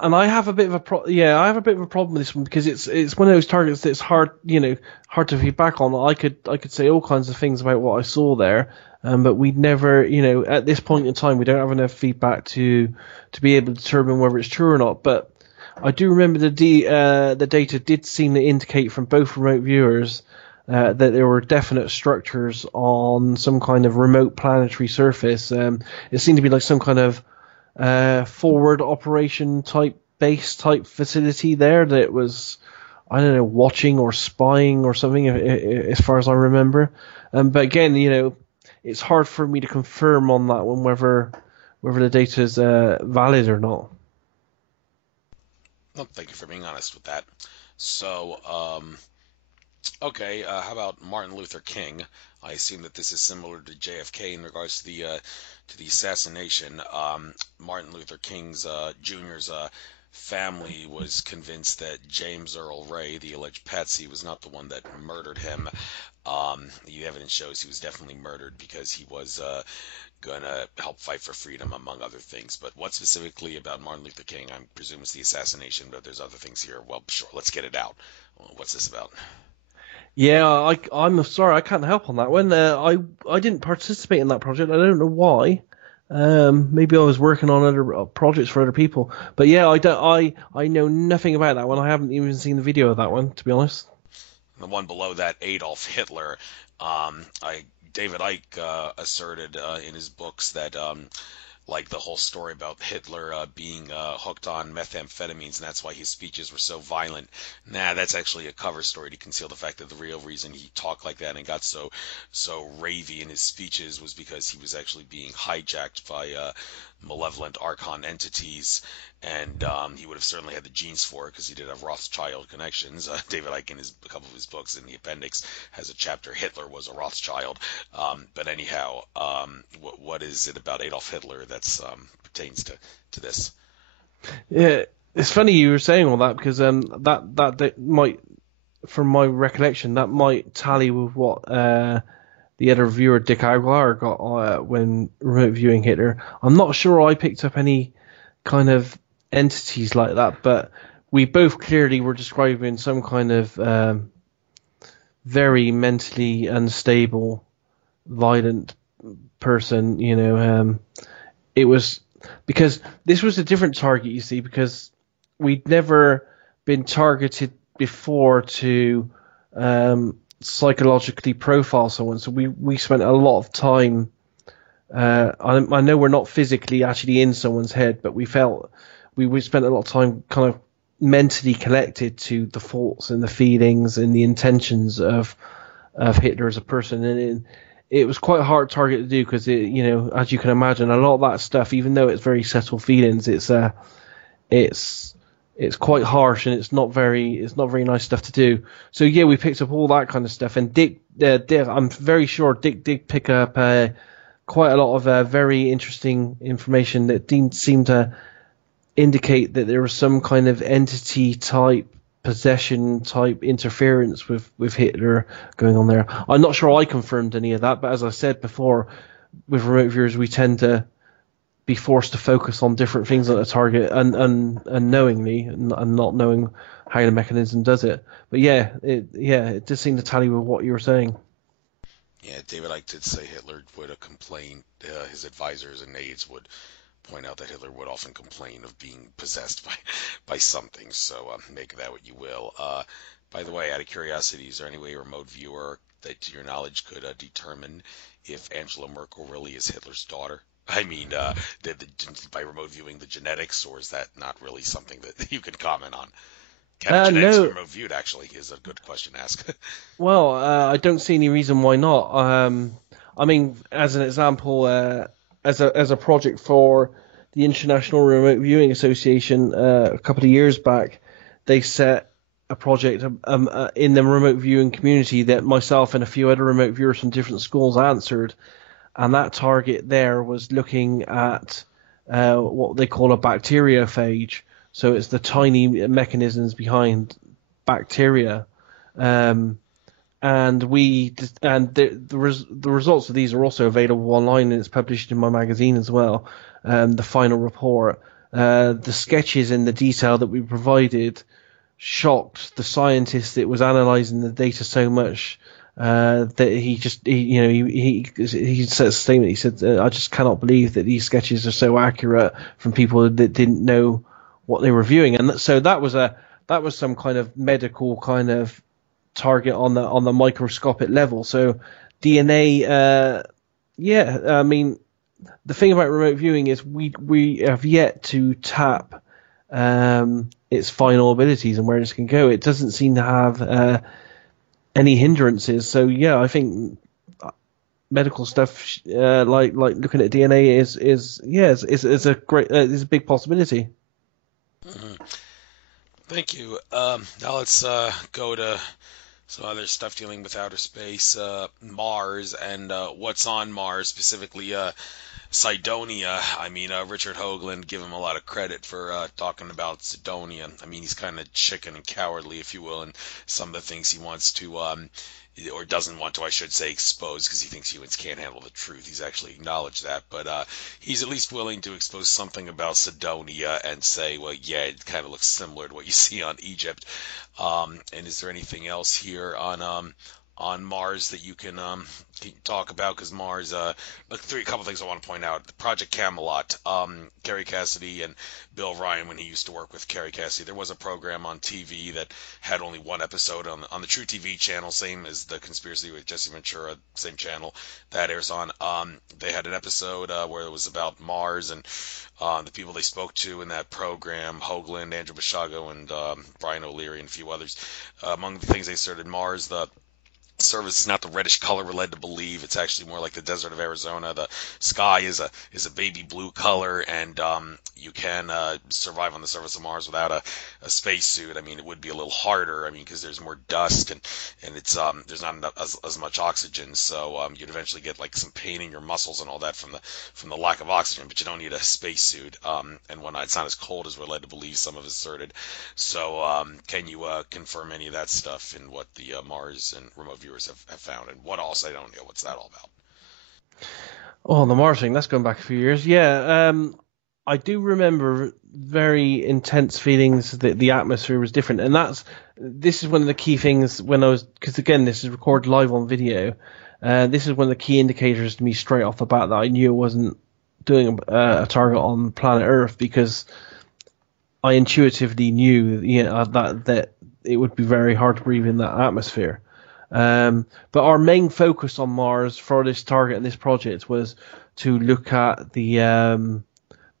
I have a bit of I have a bit of a problem with this one because it's one of those targets that's hard to feedback on. I could say all kinds of things about what I saw there, but we'd never, at this point in time, we don't have enough feedback to be able to determine whether it's true or not. But I do remember the data did seem to indicate from both remote viewers that there were definite structures on some kind of remote planetary surface. It seemed to be like some kind of forward operation type base type facility there that was, I don't know, watching or spying or something, as far as I remember. But again, it's hard for me to confirm on that one whether the data is valid or not. Well, thank you for being honest with that. So, okay, how about Martin Luther King? I assume that this is similar to JFK in regards to the assassination. Martin Luther King's Jr.'s family was convinced that James Earl Ray, the alleged patsy, was not the one that murdered him. The evidence shows he was definitely murdered because he was gonna help fight for freedom, among other things. But what specifically about Martin Luther King? I presume it's the assassination, but there's other things here. Well, sure, let's get it out. What's this about? Yeah, I'm sorry, I can't help on that one. I didn't participate in that project. I don't know why. Maybe I was working on other projects for other people. But yeah, I know nothing about that one. I haven't even seen the video of that one, to be honest. The one below that, Adolf Hitler. David Icke asserted in his books that like the whole story about Hitler being hooked on methamphetamines, and that's why his speeches were so violent. Nah, that's actually a cover story to conceal the fact that the real reason he talked like that and got so ravey in his speeches was because he was actually being hijacked by malevolent archon entities, and he would have certainly had the genes for it because he did have Rothschild connections. David Icke, in a couple of his books, in the appendix, has a chapter Hitler was a Rothschild. But anyhow, what is it about Adolf Hitler that's pertains to this? Yeah, it's funny you were saying all that because that might, from my recollection, that might tally with what the other viewer Dick Aguilar got when remote viewing Hitler. I'm not sure I picked up any kind of entities like that, but we both clearly were describing some kind of very mentally unstable, violent person. It was because this was a different target, you see, because we'd never been targeted before to psychologically profile someone. So we spent a lot of time. I know we're not physically actually in someone's head, but we spent a lot of time kind of mentally connected to the thoughts and the feelings and the intentions of Hitler as a person, and it was quite a hard target to do because as you can imagine, a lot of that stuff, even though it's very subtle feelings, it's quite harsh and it's not very nice stuff to do. So yeah, we picked up all that kind of stuff, and Dick, I'm very sure Dick did pick up quite a lot of very interesting information that didn't seem to indicate that there was some kind of entity type possession type interference with Hitler going on there. I'm not sure I confirmed any of that, but as I said before, with remote viewers, we tend to be forced to focus on different things at a target unknowingly and not knowing how the mechanism does it. But it does seem to tally with what you were saying. Yeah, David Icke did say Hitler would complain. His advisors and aides would point out that Hitler would often complain of being possessed by something. So make that what you will. By the way, out of curiosity, is there any way a remote viewer that, to your knowledge, could determine if Angela Merkel really is Hitler's daughter? I mean, by remote viewing the genetics, or is that not really something that you can comment on? Can genetics be No, remote viewed, actually, is a good question to ask. well, I don't see any reason why not. I mean, as an example, as a project for the International Remote Viewing Association a couple of years back, they set a project in the remote viewing community that myself and a few other remote viewers from different schools answered, and that target there was looking at what they call a bacteriophage. So it's the tiny mechanisms behind bacteria. Um, the results of these are also available online, and it's published in my magazine as well. The final report, the sketches and the detail that we provided shocked the scientist that was analyzing the data so much that he said a statement. He said, "I just cannot believe that these sketches are so accurate from people that didn't know what they were viewing." And so that was some kind of medical kind of target on the microscopic level. So DNA, I mean, the thing about remote viewing is we have yet to tap its final abilities and where this can go. It doesn't seem to have any hindrances. So yeah, I think medical stuff like looking at DNA is a great is a big possibility. Mhm. Thank you. Now let's go to some other stuff dealing with outer space, Mars, and what's on Mars specifically. Cydonia. I mean, Richard Hoagland, give him a lot of credit for talking about Cydonia. I mean, he's kind of chicken and cowardly, if you will, and some of the things he wants to, or doesn't want to, I should say, expose because he thinks humans can't handle the truth. He's actually acknowledged that, but he's at least willing to expose something about Cydonia and say, well, yeah, it kind of looks similar to what you see on Egypt. And is there anything else here on Mars that you can talk about? Because Mars, a couple things I want to point out. Project Camelot, Kerry Cassidy and Bill Ryan, when he used to work with Kerry Cassidy, there was a program on TV that had only one episode on the True TV channel, same as the Conspiracy with Jesse Ventura, same channel that airs on. They had an episode where it was about Mars and the people they spoke to in that program, Hoagland, Andrew Bashago, and Brian O'Leary, and a few others. Among the things they started, Mars, the surface is not the reddish color we're led to believe. It's actually more like the desert of Arizona. The sky is a baby blue color, and you can survive on the surface of Mars without a spacesuit. I mean, it would be a little harder. I mean, because there's more dust and it's there's not enough, as much oxygen. So you'd eventually get like some pain in your muscles and all that from the lack of oxygen. But you don't need a spacesuit. And whatnot. It's not as cold as we're led to believe. Some of us asserted. So can you confirm any of that stuff in what the Mars and remote viewers have found, and what else? I don't know. What's that all about? Oh, the Mars thing, that's going back a few years. Yeah, I do remember very intense feelings that the atmosphere was different, and this is one of the key things when I was, because again, this is recorded live on video. This is one of the key indicators to me straight off the bat that I knew it wasn't doing a target on planet Earth, because I intuitively knew, that it would be very hard to breathe in that atmosphere. But our main focus on Mars for this target and this project was to look at the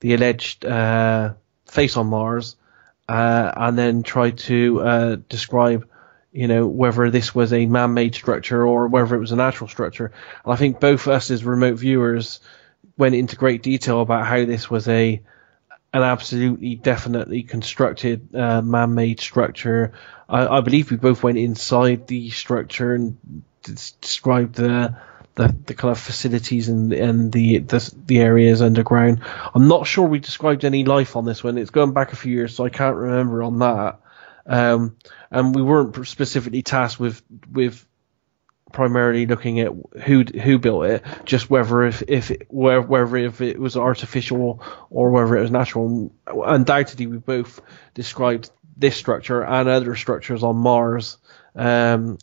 alleged face on Mars, and then try to describe, whether this was a man-made structure or whether it was a natural structure. And I think both us as remote viewers went into great detail about how this was an absolutely definitely constructed man-made structure. I believe we both went inside the structure and described the kind of facilities and the areas underground. I'm not sure we described any life on this one. It's going back a few years, so I can't remember on that. And we weren't specifically tasked with primarily looking at who built it, just whether if it was artificial or whether it was natural. Undoubtedly, we both described this structure and other structures on Mars. I'm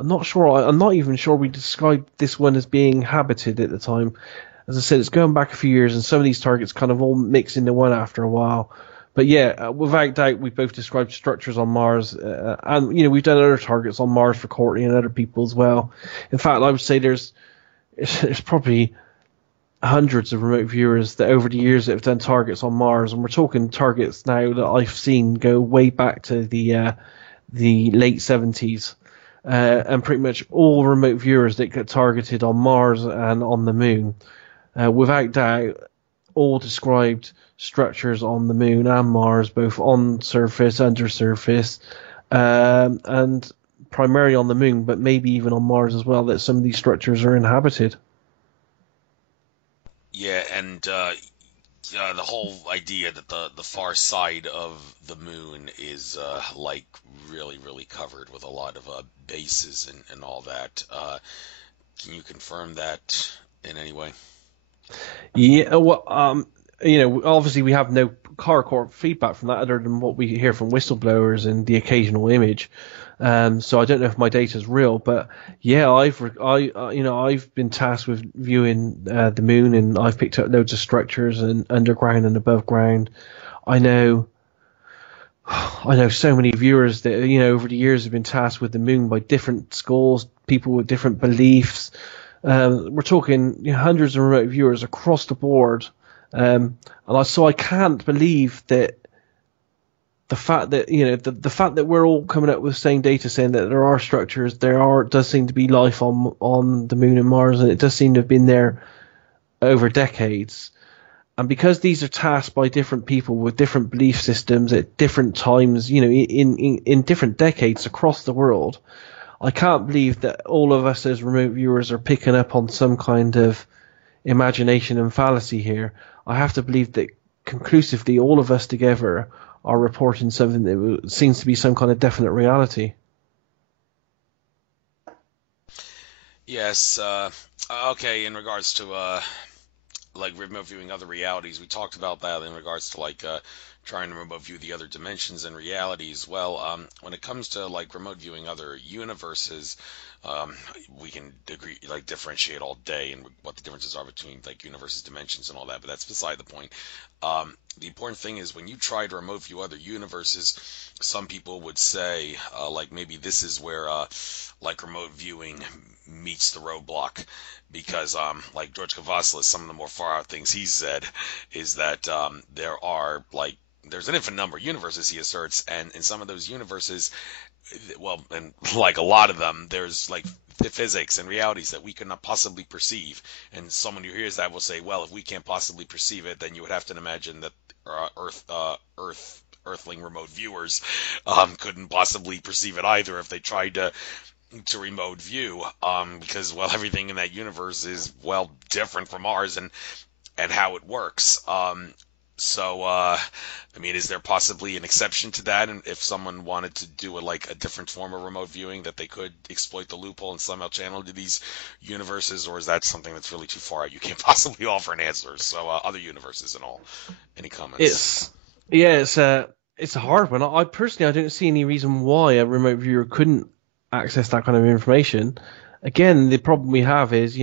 not even sure we described this one as being habited at the time. As I said, it's going back a few years, and some of these targets kind of all mix into one after a while. But yeah, without doubt, we both described structures on Mars, and we've done other targets on Mars for Courtney and other people as well. In fact, I would say there's probably hundreds of remote viewers that over the years that have done targets on Mars, and we're talking targets now that I've seen go way back to the late 70s, and pretty much all remote viewers that get targeted on Mars and on the Moon, without doubt, all described structures on the Moon and Mars, both on surface, under surface, and primarily on the Moon, but maybe even on Mars as well, that some of these structures are inhabited. Yeah, and the whole idea that the far side of the moon is like really, really covered with a lot of bases and all that. Can you confirm that in any way? Yeah, well, obviously we have no hardcore feedback from that other than what we hear from whistleblowers and the occasional image. So I don't know if my data is real, but yeah, I've been tasked with viewing the moon, and I've picked up loads of structures and underground and above ground. I know so many viewers that over the years have been tasked with the moon by different schools, people with different beliefs. We're talking hundreds of remote viewers across the board, so I can't believe that the fact that the fact that we're all coming up with the same data saying that there are structures, does seem to be life on the moon and Mars, and it does seem to have been there over decades. And because these are tasked by different people with different belief systems at different times, in different decades across the world, I can't believe that all of us as remote viewers are picking up on some kind of imagination and fallacy here. I have to believe that conclusively all of us together are reporting something that seems to be some kind of definite reality. Yes. Okay. In regards to like remote viewing other realities, we talked about that in regards to like trying to remote view the other dimensions and realities. Well, when it comes to like remote viewing other universes, um, we can agree like differentiate all day and what the differences are between like universes, dimensions, and all that. But that's beside the point. The important thing is when you try to remote view other universes, some people would say like maybe this is where like remote viewing meets the roadblock because like George Cavazos, some of the more far out things he said is that there are like there's an infinite number of universes he asserts, and in some of those universes, well, and like a lot of them, there's like physics and realities that we could not possibly perceive. And someone who hears that will say, well, if we can't possibly perceive it, then you would have to imagine that Earthling remote viewers couldn't possibly perceive it either if they tried to remote view, because well, everything in that universe is well different from ours, and how it works. I mean, is there possibly an exception to that? And if someone wanted to do like a different form of remote viewing, that they could exploit the loophole and somehow channel to these universes, or is that something that's really too far out? You can't possibly offer an answer. So, other universes and all. Any comments? It's yeah, it's a hard one. I personally I don't see any reason why a remote viewer couldn't access that kind of information. Again, the problem we have is,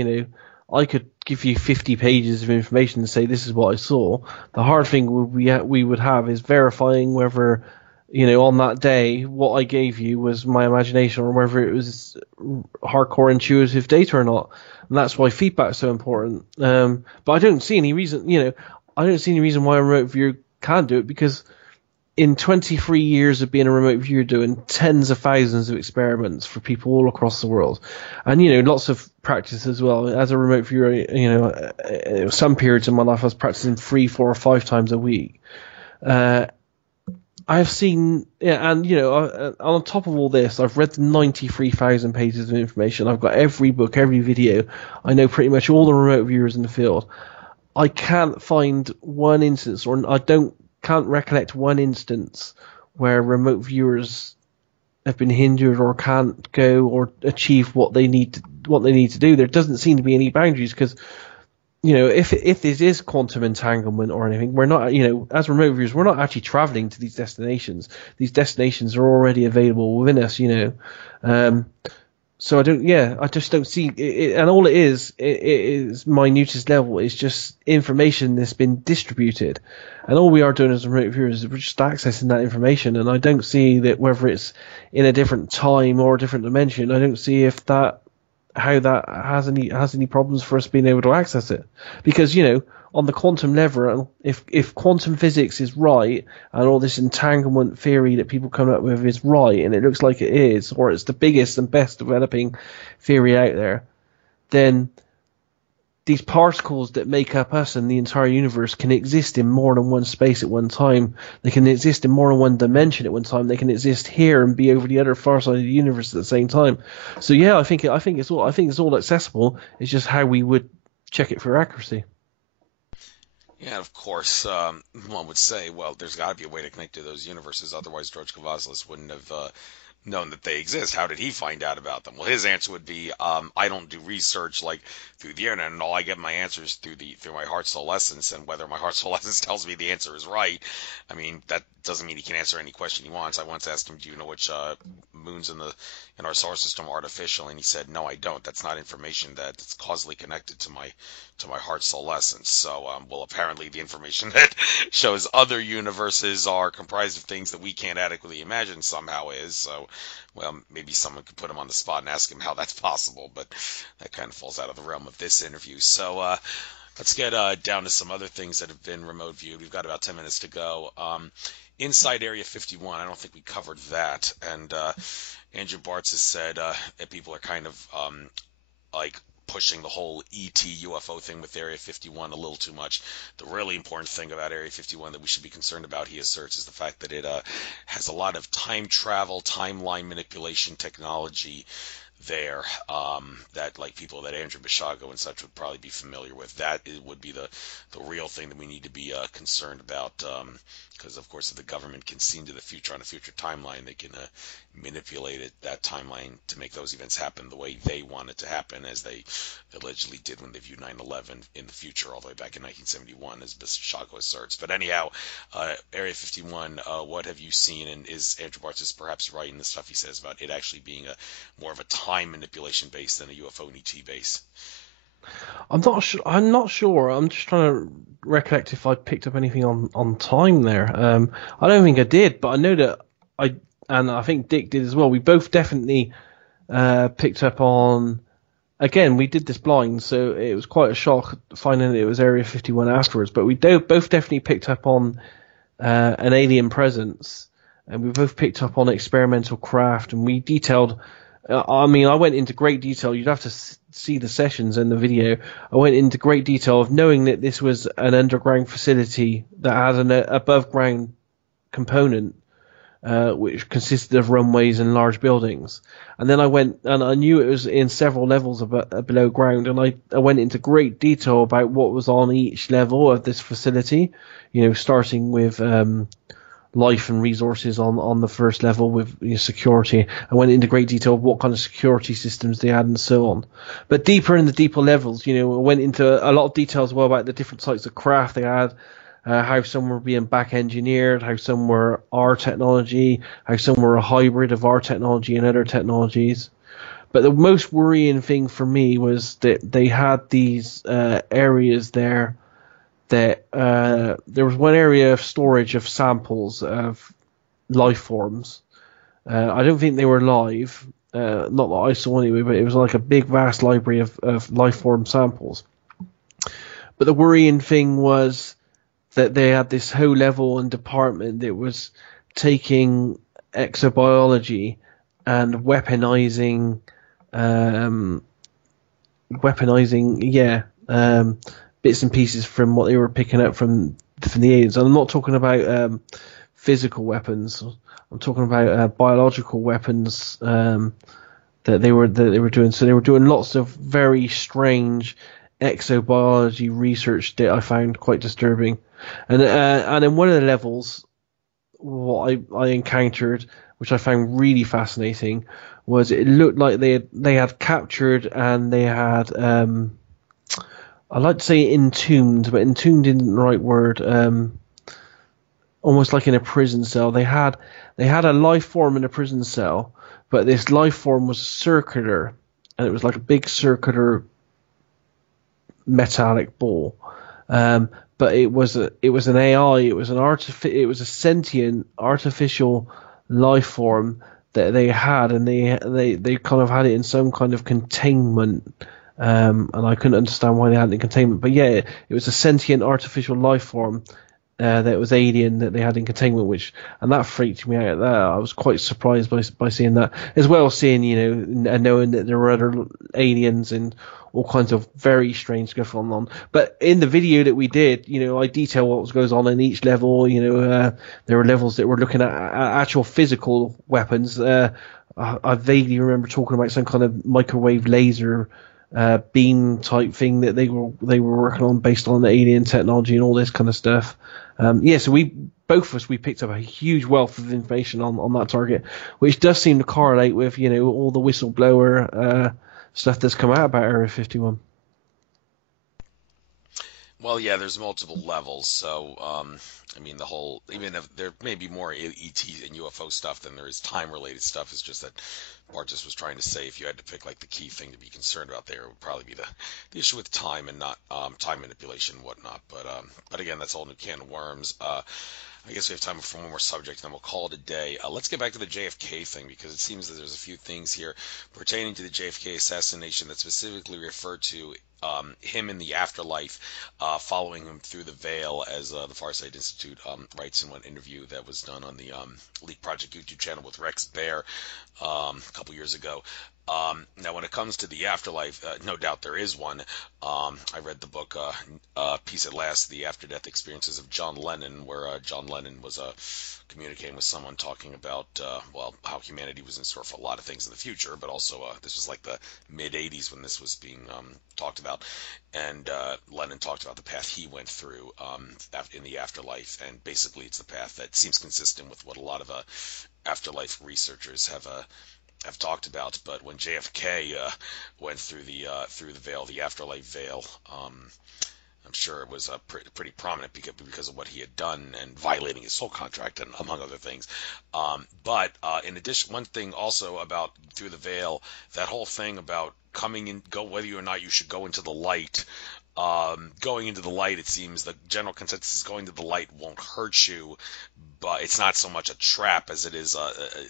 I could give you 50 pages of information and say this is what I saw. The hard thing we would have is verifying whether, on that day what I gave you was my imagination or whether it was hardcore intuitive data or not. And that's why feedback is so important. But I don't see any reason, I don't see any reason why a remote viewer can't do it because in 23 years of being a remote viewer doing tens of thousands of experiments for people all across the world and lots of practice as well as a remote viewer, some periods in my life I was practicing 3, 4, or 5 times a week. I've seen, yeah, and on top of all this, I've read 93,000 pages of information. I've got every book, every video. I know pretty much all the remote viewers in the field. I can't find one instance, or can't recollect one instance where remote viewers have been hindered or can't go or achieve what they need to do. There doesn't seem to be any boundaries because if this is quantum entanglement or anything, we're not, as remote viewers, we're not actually traveling to these destinations. These destinations are already available within us, So I just don't see it, and all it is minutest level. It's just information that's been distributed, and all we are doing as remote viewers is we're just accessing that information. And I don't see that whether it's in a different time or a different dimension. I don't see how that has any problems for us being able to access it, because on the quantum level, if quantum physics is right and all this entanglement theory that people come up with is right, and it looks like it is, or it's the biggest and best developing theory out there, then these particles that make up us and the entire universe can exist in more than one space at one time. They can exist in more than one dimension at one time. They can exist here and be over the other far side of the universe at the same time. So yeah, I think it's all accessible. It's just how we would check it for accuracy. Yeah, of course. One would say, well, there's got to be a way to connect to those universes. Otherwise, George Cavazos wouldn't have known that they exist. How did he find out about them? Well, his answer would be, I don't do research like through the internet, and all I get my answers through my heart soul essence. And whether my heart soul essence tells me the answer is right, I mean that doesn't mean he can answer any question he wants. I once asked him, "Do you know which moons in our solar system are artificial?" And he said, "No, I don't. That's not information that's causally connected to my heart soul essence." So, well, apparently the information that shows other universes are comprised of things that we can't adequately imagine somehow is. So, well, maybe someone could put him on the spot and ask him how that's possible, but that kind of falls out of the realm of this interview. So, let's get down to some other things that have been remote viewed. We've got about 10 minutes to go. Inside Area 51, I don't think we covered that. And Andrew Bartz has said that people are kind of like pushing the whole ET UFO thing with Area 51 a little too much. The really important thing about Area 51 that we should be concerned about, he asserts, is the fact that it has a lot of time travel, timeline manipulation technology there, that like people that Andrew Bishago and such would probably be familiar with. That would be the real thing that we need to be concerned about, because of course if the government can see into the future on a future timeline, they can manipulate that timeline to make those events happen the way they want it to happen, as they allegedly did when they viewed 9/11 in the future all the way back in 1971, as Bishago asserts. But anyhow, Area 51, what have you seen, and is Andrew Barthes perhaps right in the stuff he says about it actually being a more of a time manipulation base than a UFO and ET base? I'm not sure. I'm not sure. I'm just trying to recollect if I picked up anything on time there. I don't think I did, but I know that I and I think Dick did as well. We both definitely picked up on. Again, we did this blind, so it was quite a shock finding that it was Area 51 afterwards. But we both definitely picked up on an alien presence, and we both picked up on experimental craft, and we detailed. I mean, I went into great detail. You'd have to see the sessions and the video. I went into great detail of knowing that this was an underground facility that had an above ground component, which consisted of runways and large buildings. And then I went and I knew it was in several levels below ground, and I went into great detail about what was on each level of this facility. You know, starting with life and resources on the first level with security. I went into great detail of what kind of security systems they had and so on. But deeper in the deeper levels, I went into a lot of detail as well about the different types of craft they had, how some were being back engineered, how some were our technology, how some were a hybrid of our technology and other technologies. But the most worrying thing for me was that they had these areas there that there was one area of storage of samples of life forms. I don't think they were live, not that I saw anyway, but it was like a big vast library of life form samples. But the worrying thing was that they had this whole level and department that was taking exobiology and weaponizing, bits and pieces from what they were picking up from the aliens. And I'm not talking about physical weapons. I'm talking about biological weapons that they were doing. So they were doing lots of very strange exobiology research that I found quite disturbing. And in one of the levels, what I encountered, which I found really fascinating, was it looked like they had captured and they had I like to say entombed, but entombed isn't the right word. Almost like in a prison cell. They had a life form in a prison cell, but this life form was circular, and it was like a big circular metallic ball. But it was an AI. It was it was a sentient artificial life form that they had, and they kind of had it in some kind of containment. And I couldn't understand why they had it in containment. But yeah, it was a sentient artificial life form that was alien that they had in containment, and that freaked me out. There, I was quite surprised by seeing that, as well as seeing and knowing that there were other aliens and all kinds of very strange stuff going on. But in the video that we did, I detail what goes on in each level. There were levels that were looking at actual physical weapons. I vaguely remember talking about some kind of microwave laser beam type thing that they were working on based on the alien technology and all this kind of stuff. So both of us picked up a huge wealth of information on that target, which does seem to correlate with all the whistleblower stuff that's come out about Area 51. Well, yeah, there's multiple levels, so I mean, even if there may be more ET and UFO stuff than there is time-related stuff, it's just that Bart just was trying to say if you had to pick like the key thing to be concerned about there, it would probably be the issue with time and not time manipulation and whatnot. But again, that's all new can of worms. I guess we have time for one more subject, and then we'll call it a day. Let's get back to the JFK thing, because it seems that there's a few things here pertaining to the JFK assassination that specifically refer to him in the afterlife, following him through the veil, as the Farsight Institute writes in one interview that was done on the Leak Project YouTube channel with Rex Bear a couple years ago. Now, when it comes to the afterlife, no doubt there is one. I read the book Peace at Last, The After-Death Experiences of John Lennon, where John Lennon was communicating with someone talking about, well, how humanity was in store for a lot of things in the future, but also this was like the mid-'80s when this was being talked about. And Lennon talked about the path he went through in the afterlife, and basically it's the path that seems consistent with what a lot of afterlife researchers have talked about. But when JFK went through the veil, the afterlife veil, I'm sure it was pretty prominent because of what he had done and violating his soul contract, and among other things. But in addition, one thing also about through the veil, that whole thing about coming in, whether or not you should go into the light. Going into the light, it seems the general consensus is going to the light won't hurt you, but it's not so much a trap as it is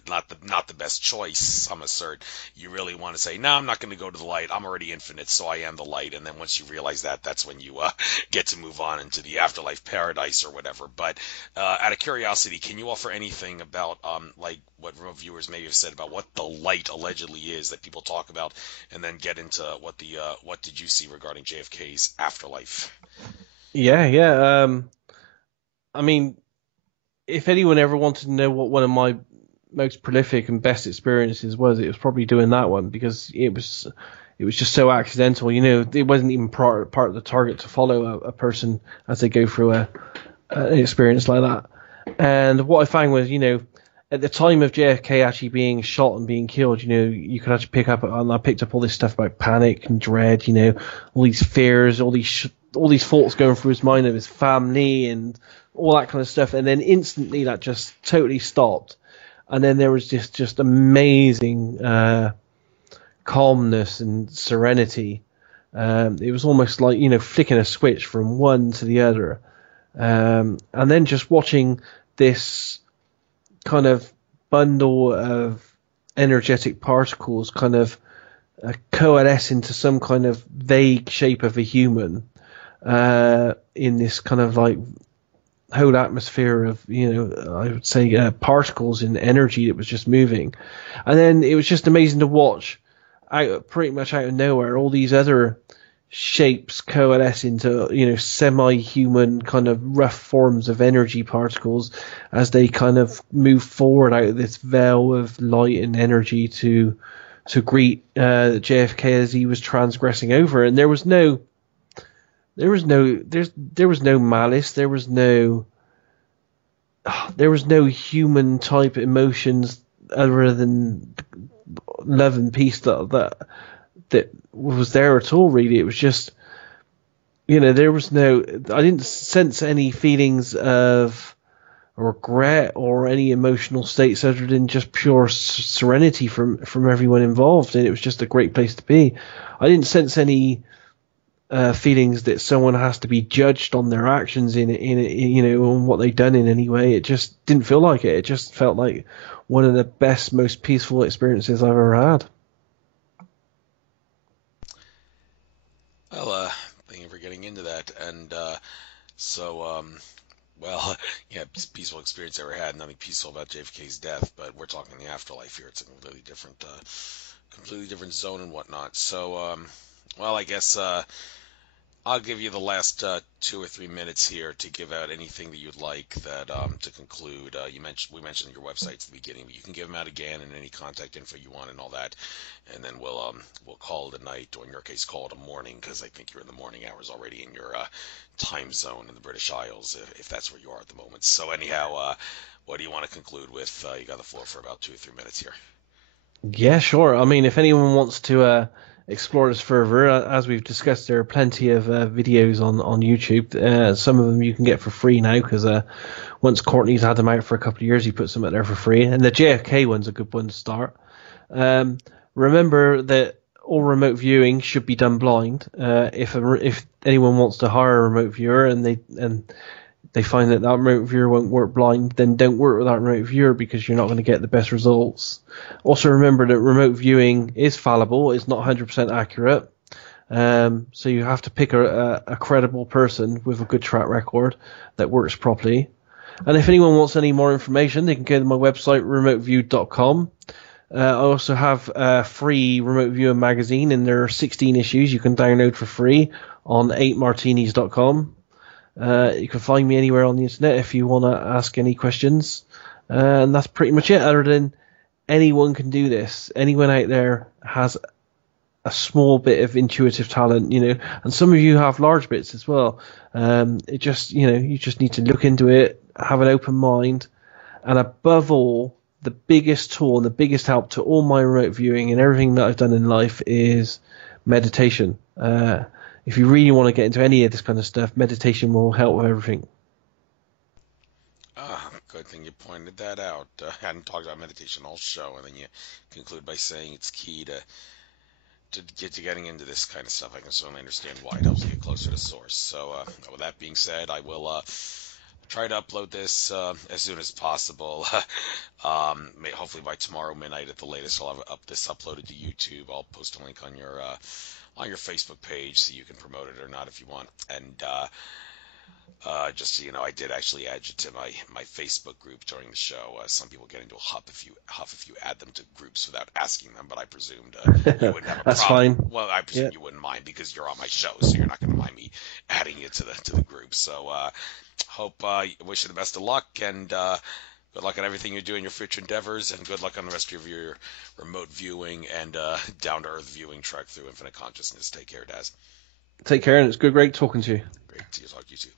not the best choice. Some assert you really want to say, no, I'm not going to go to the light. I'm already infinite, so I am the light. And then once you realize that, that's when you get to move on into the afterlife paradise or whatever. But out of curiosity, can you offer anything about like what remote viewers may have said about what the light allegedly is that people talk about, and then get into what did you see regarding JFK's afterlife? Yeah. I mean, if anyone ever wanted to know what one of my most prolific and best experiences was, it was probably doing that one, because it was just so accidental. You know, it wasn't even part of the target to follow a person as they go through an experience like that. And what I found was, you know, at the time of JFK actually being shot and being killed, you know, you could actually pick up, and I picked up all this stuff about panic and dread, you know, all these fears, all these thoughts going through his mind of his family and all that kind of stuff. And then instantly that just totally stopped. And then there was this just amazing calmness and serenity. It was almost like, you know, flicking a switch from one to the other. And then just watching this kind of bundle of energetic particles kind of coalesce into some kind of vague shape of a human in this kind of like whole atmosphere of, you know, I would say particles and energy that was just moving. And then it was just amazing to watch pretty much out of nowhere all these other shapes coalesce into, you know, semi-human kind of rough forms of energy particles as they kind of move forward out of this veil of light and energy to greet JFK as he was transgressing over. And there was no malice, there was no human type emotions other than love and peace that was there at all, really. It was just, you know, I didn't sense any feelings of regret or any emotional states other than just pure serenity from everyone involved, and it was just a great place to be. I didn't sense any feelings that someone has to be judged on their actions in you know, on what they've done in any way. It just didn't feel like it. It just felt like one of the best, most peaceful experiences I've ever had. Well, thank you for getting into that. And well, yeah, peaceful experience I ever had. Nothing peaceful about JFK's death, but we're talking the afterlife here. It's a completely different zone and whatnot. So, well, I guess I'll give you the last 2 or 3 minutes here to give out anything that you'd like that to conclude. We mentioned your websites at the beginning, but you can give them out again and any contact info you want and all that, and then we'll call it a night, or in your case, call it a morning, because I think you're in the morning hours already in your time zone in the British Isles, if that's where you are at the moment. So anyhow, what do you want to conclude with? You got the floor for about 2 or 3 minutes here. Yeah, sure. I mean, if anyone wants to explore this further, as we've discussed, there are plenty of videos on YouTube. Some of them you can get for free now, because once Courtney's had them out for a couple of years, he puts them out there for free. And the JFK one's a good one to start. Remember that all remote viewing should be done blind. If anyone wants to hire a remote viewer and they find that remote viewer won't work blind, then don't work with that remote viewer, because you're not going to get the best results. Also remember that remote viewing is fallible, it's not 100% accurate. So you have to pick a credible person with a good track record that works properly. And if anyone wants any more information, they can go to my website, remoteview.com. I also have a free Remote Viewer magazine, and there are 16 issues you can download for free on 8martinis.com. You can find me anywhere on the internet if you want to ask any questions. And that's pretty much it, other than anyone can do this. Anyone out there has a small bit of intuitive talent, and some of you have large bits as well. It just, you just need to look into it, have an open mind, and above all, the biggest tool and the biggest help to all my remote viewing and everything that I've done in life is meditation. If you really want to get into any of this kind of stuff, meditation will help with everything. Good thing you pointed that out. I hadn't talked about meditation all show, and then you conclude by saying it's key to getting into this kind of stuff. I can certainly understand why it helps you get closer to source. So, with that being said, I will try to upload this as soon as possible. Hopefully by tomorrow midnight at the latest, I'll have this uploaded to YouTube. I'll post a link on your Facebook page so you can promote it or not if you want. And just so you know, I did actually add you to my Facebook group during the show. Some people get into a huff if you add them to groups without asking them, but I presumed you wouldn't have a That's problem. fine. Well, I presume you wouldn't mind because you're on my show, so you're not going to mind me adding you to the group. So wish you the best of luck, and good luck on everything you do in your future endeavors, and good luck on the rest of your remote viewing and down-to-earth viewing trek through infinite consciousness. Take care, Daz. Take care, and it's great talking to you. Great to talk to you too.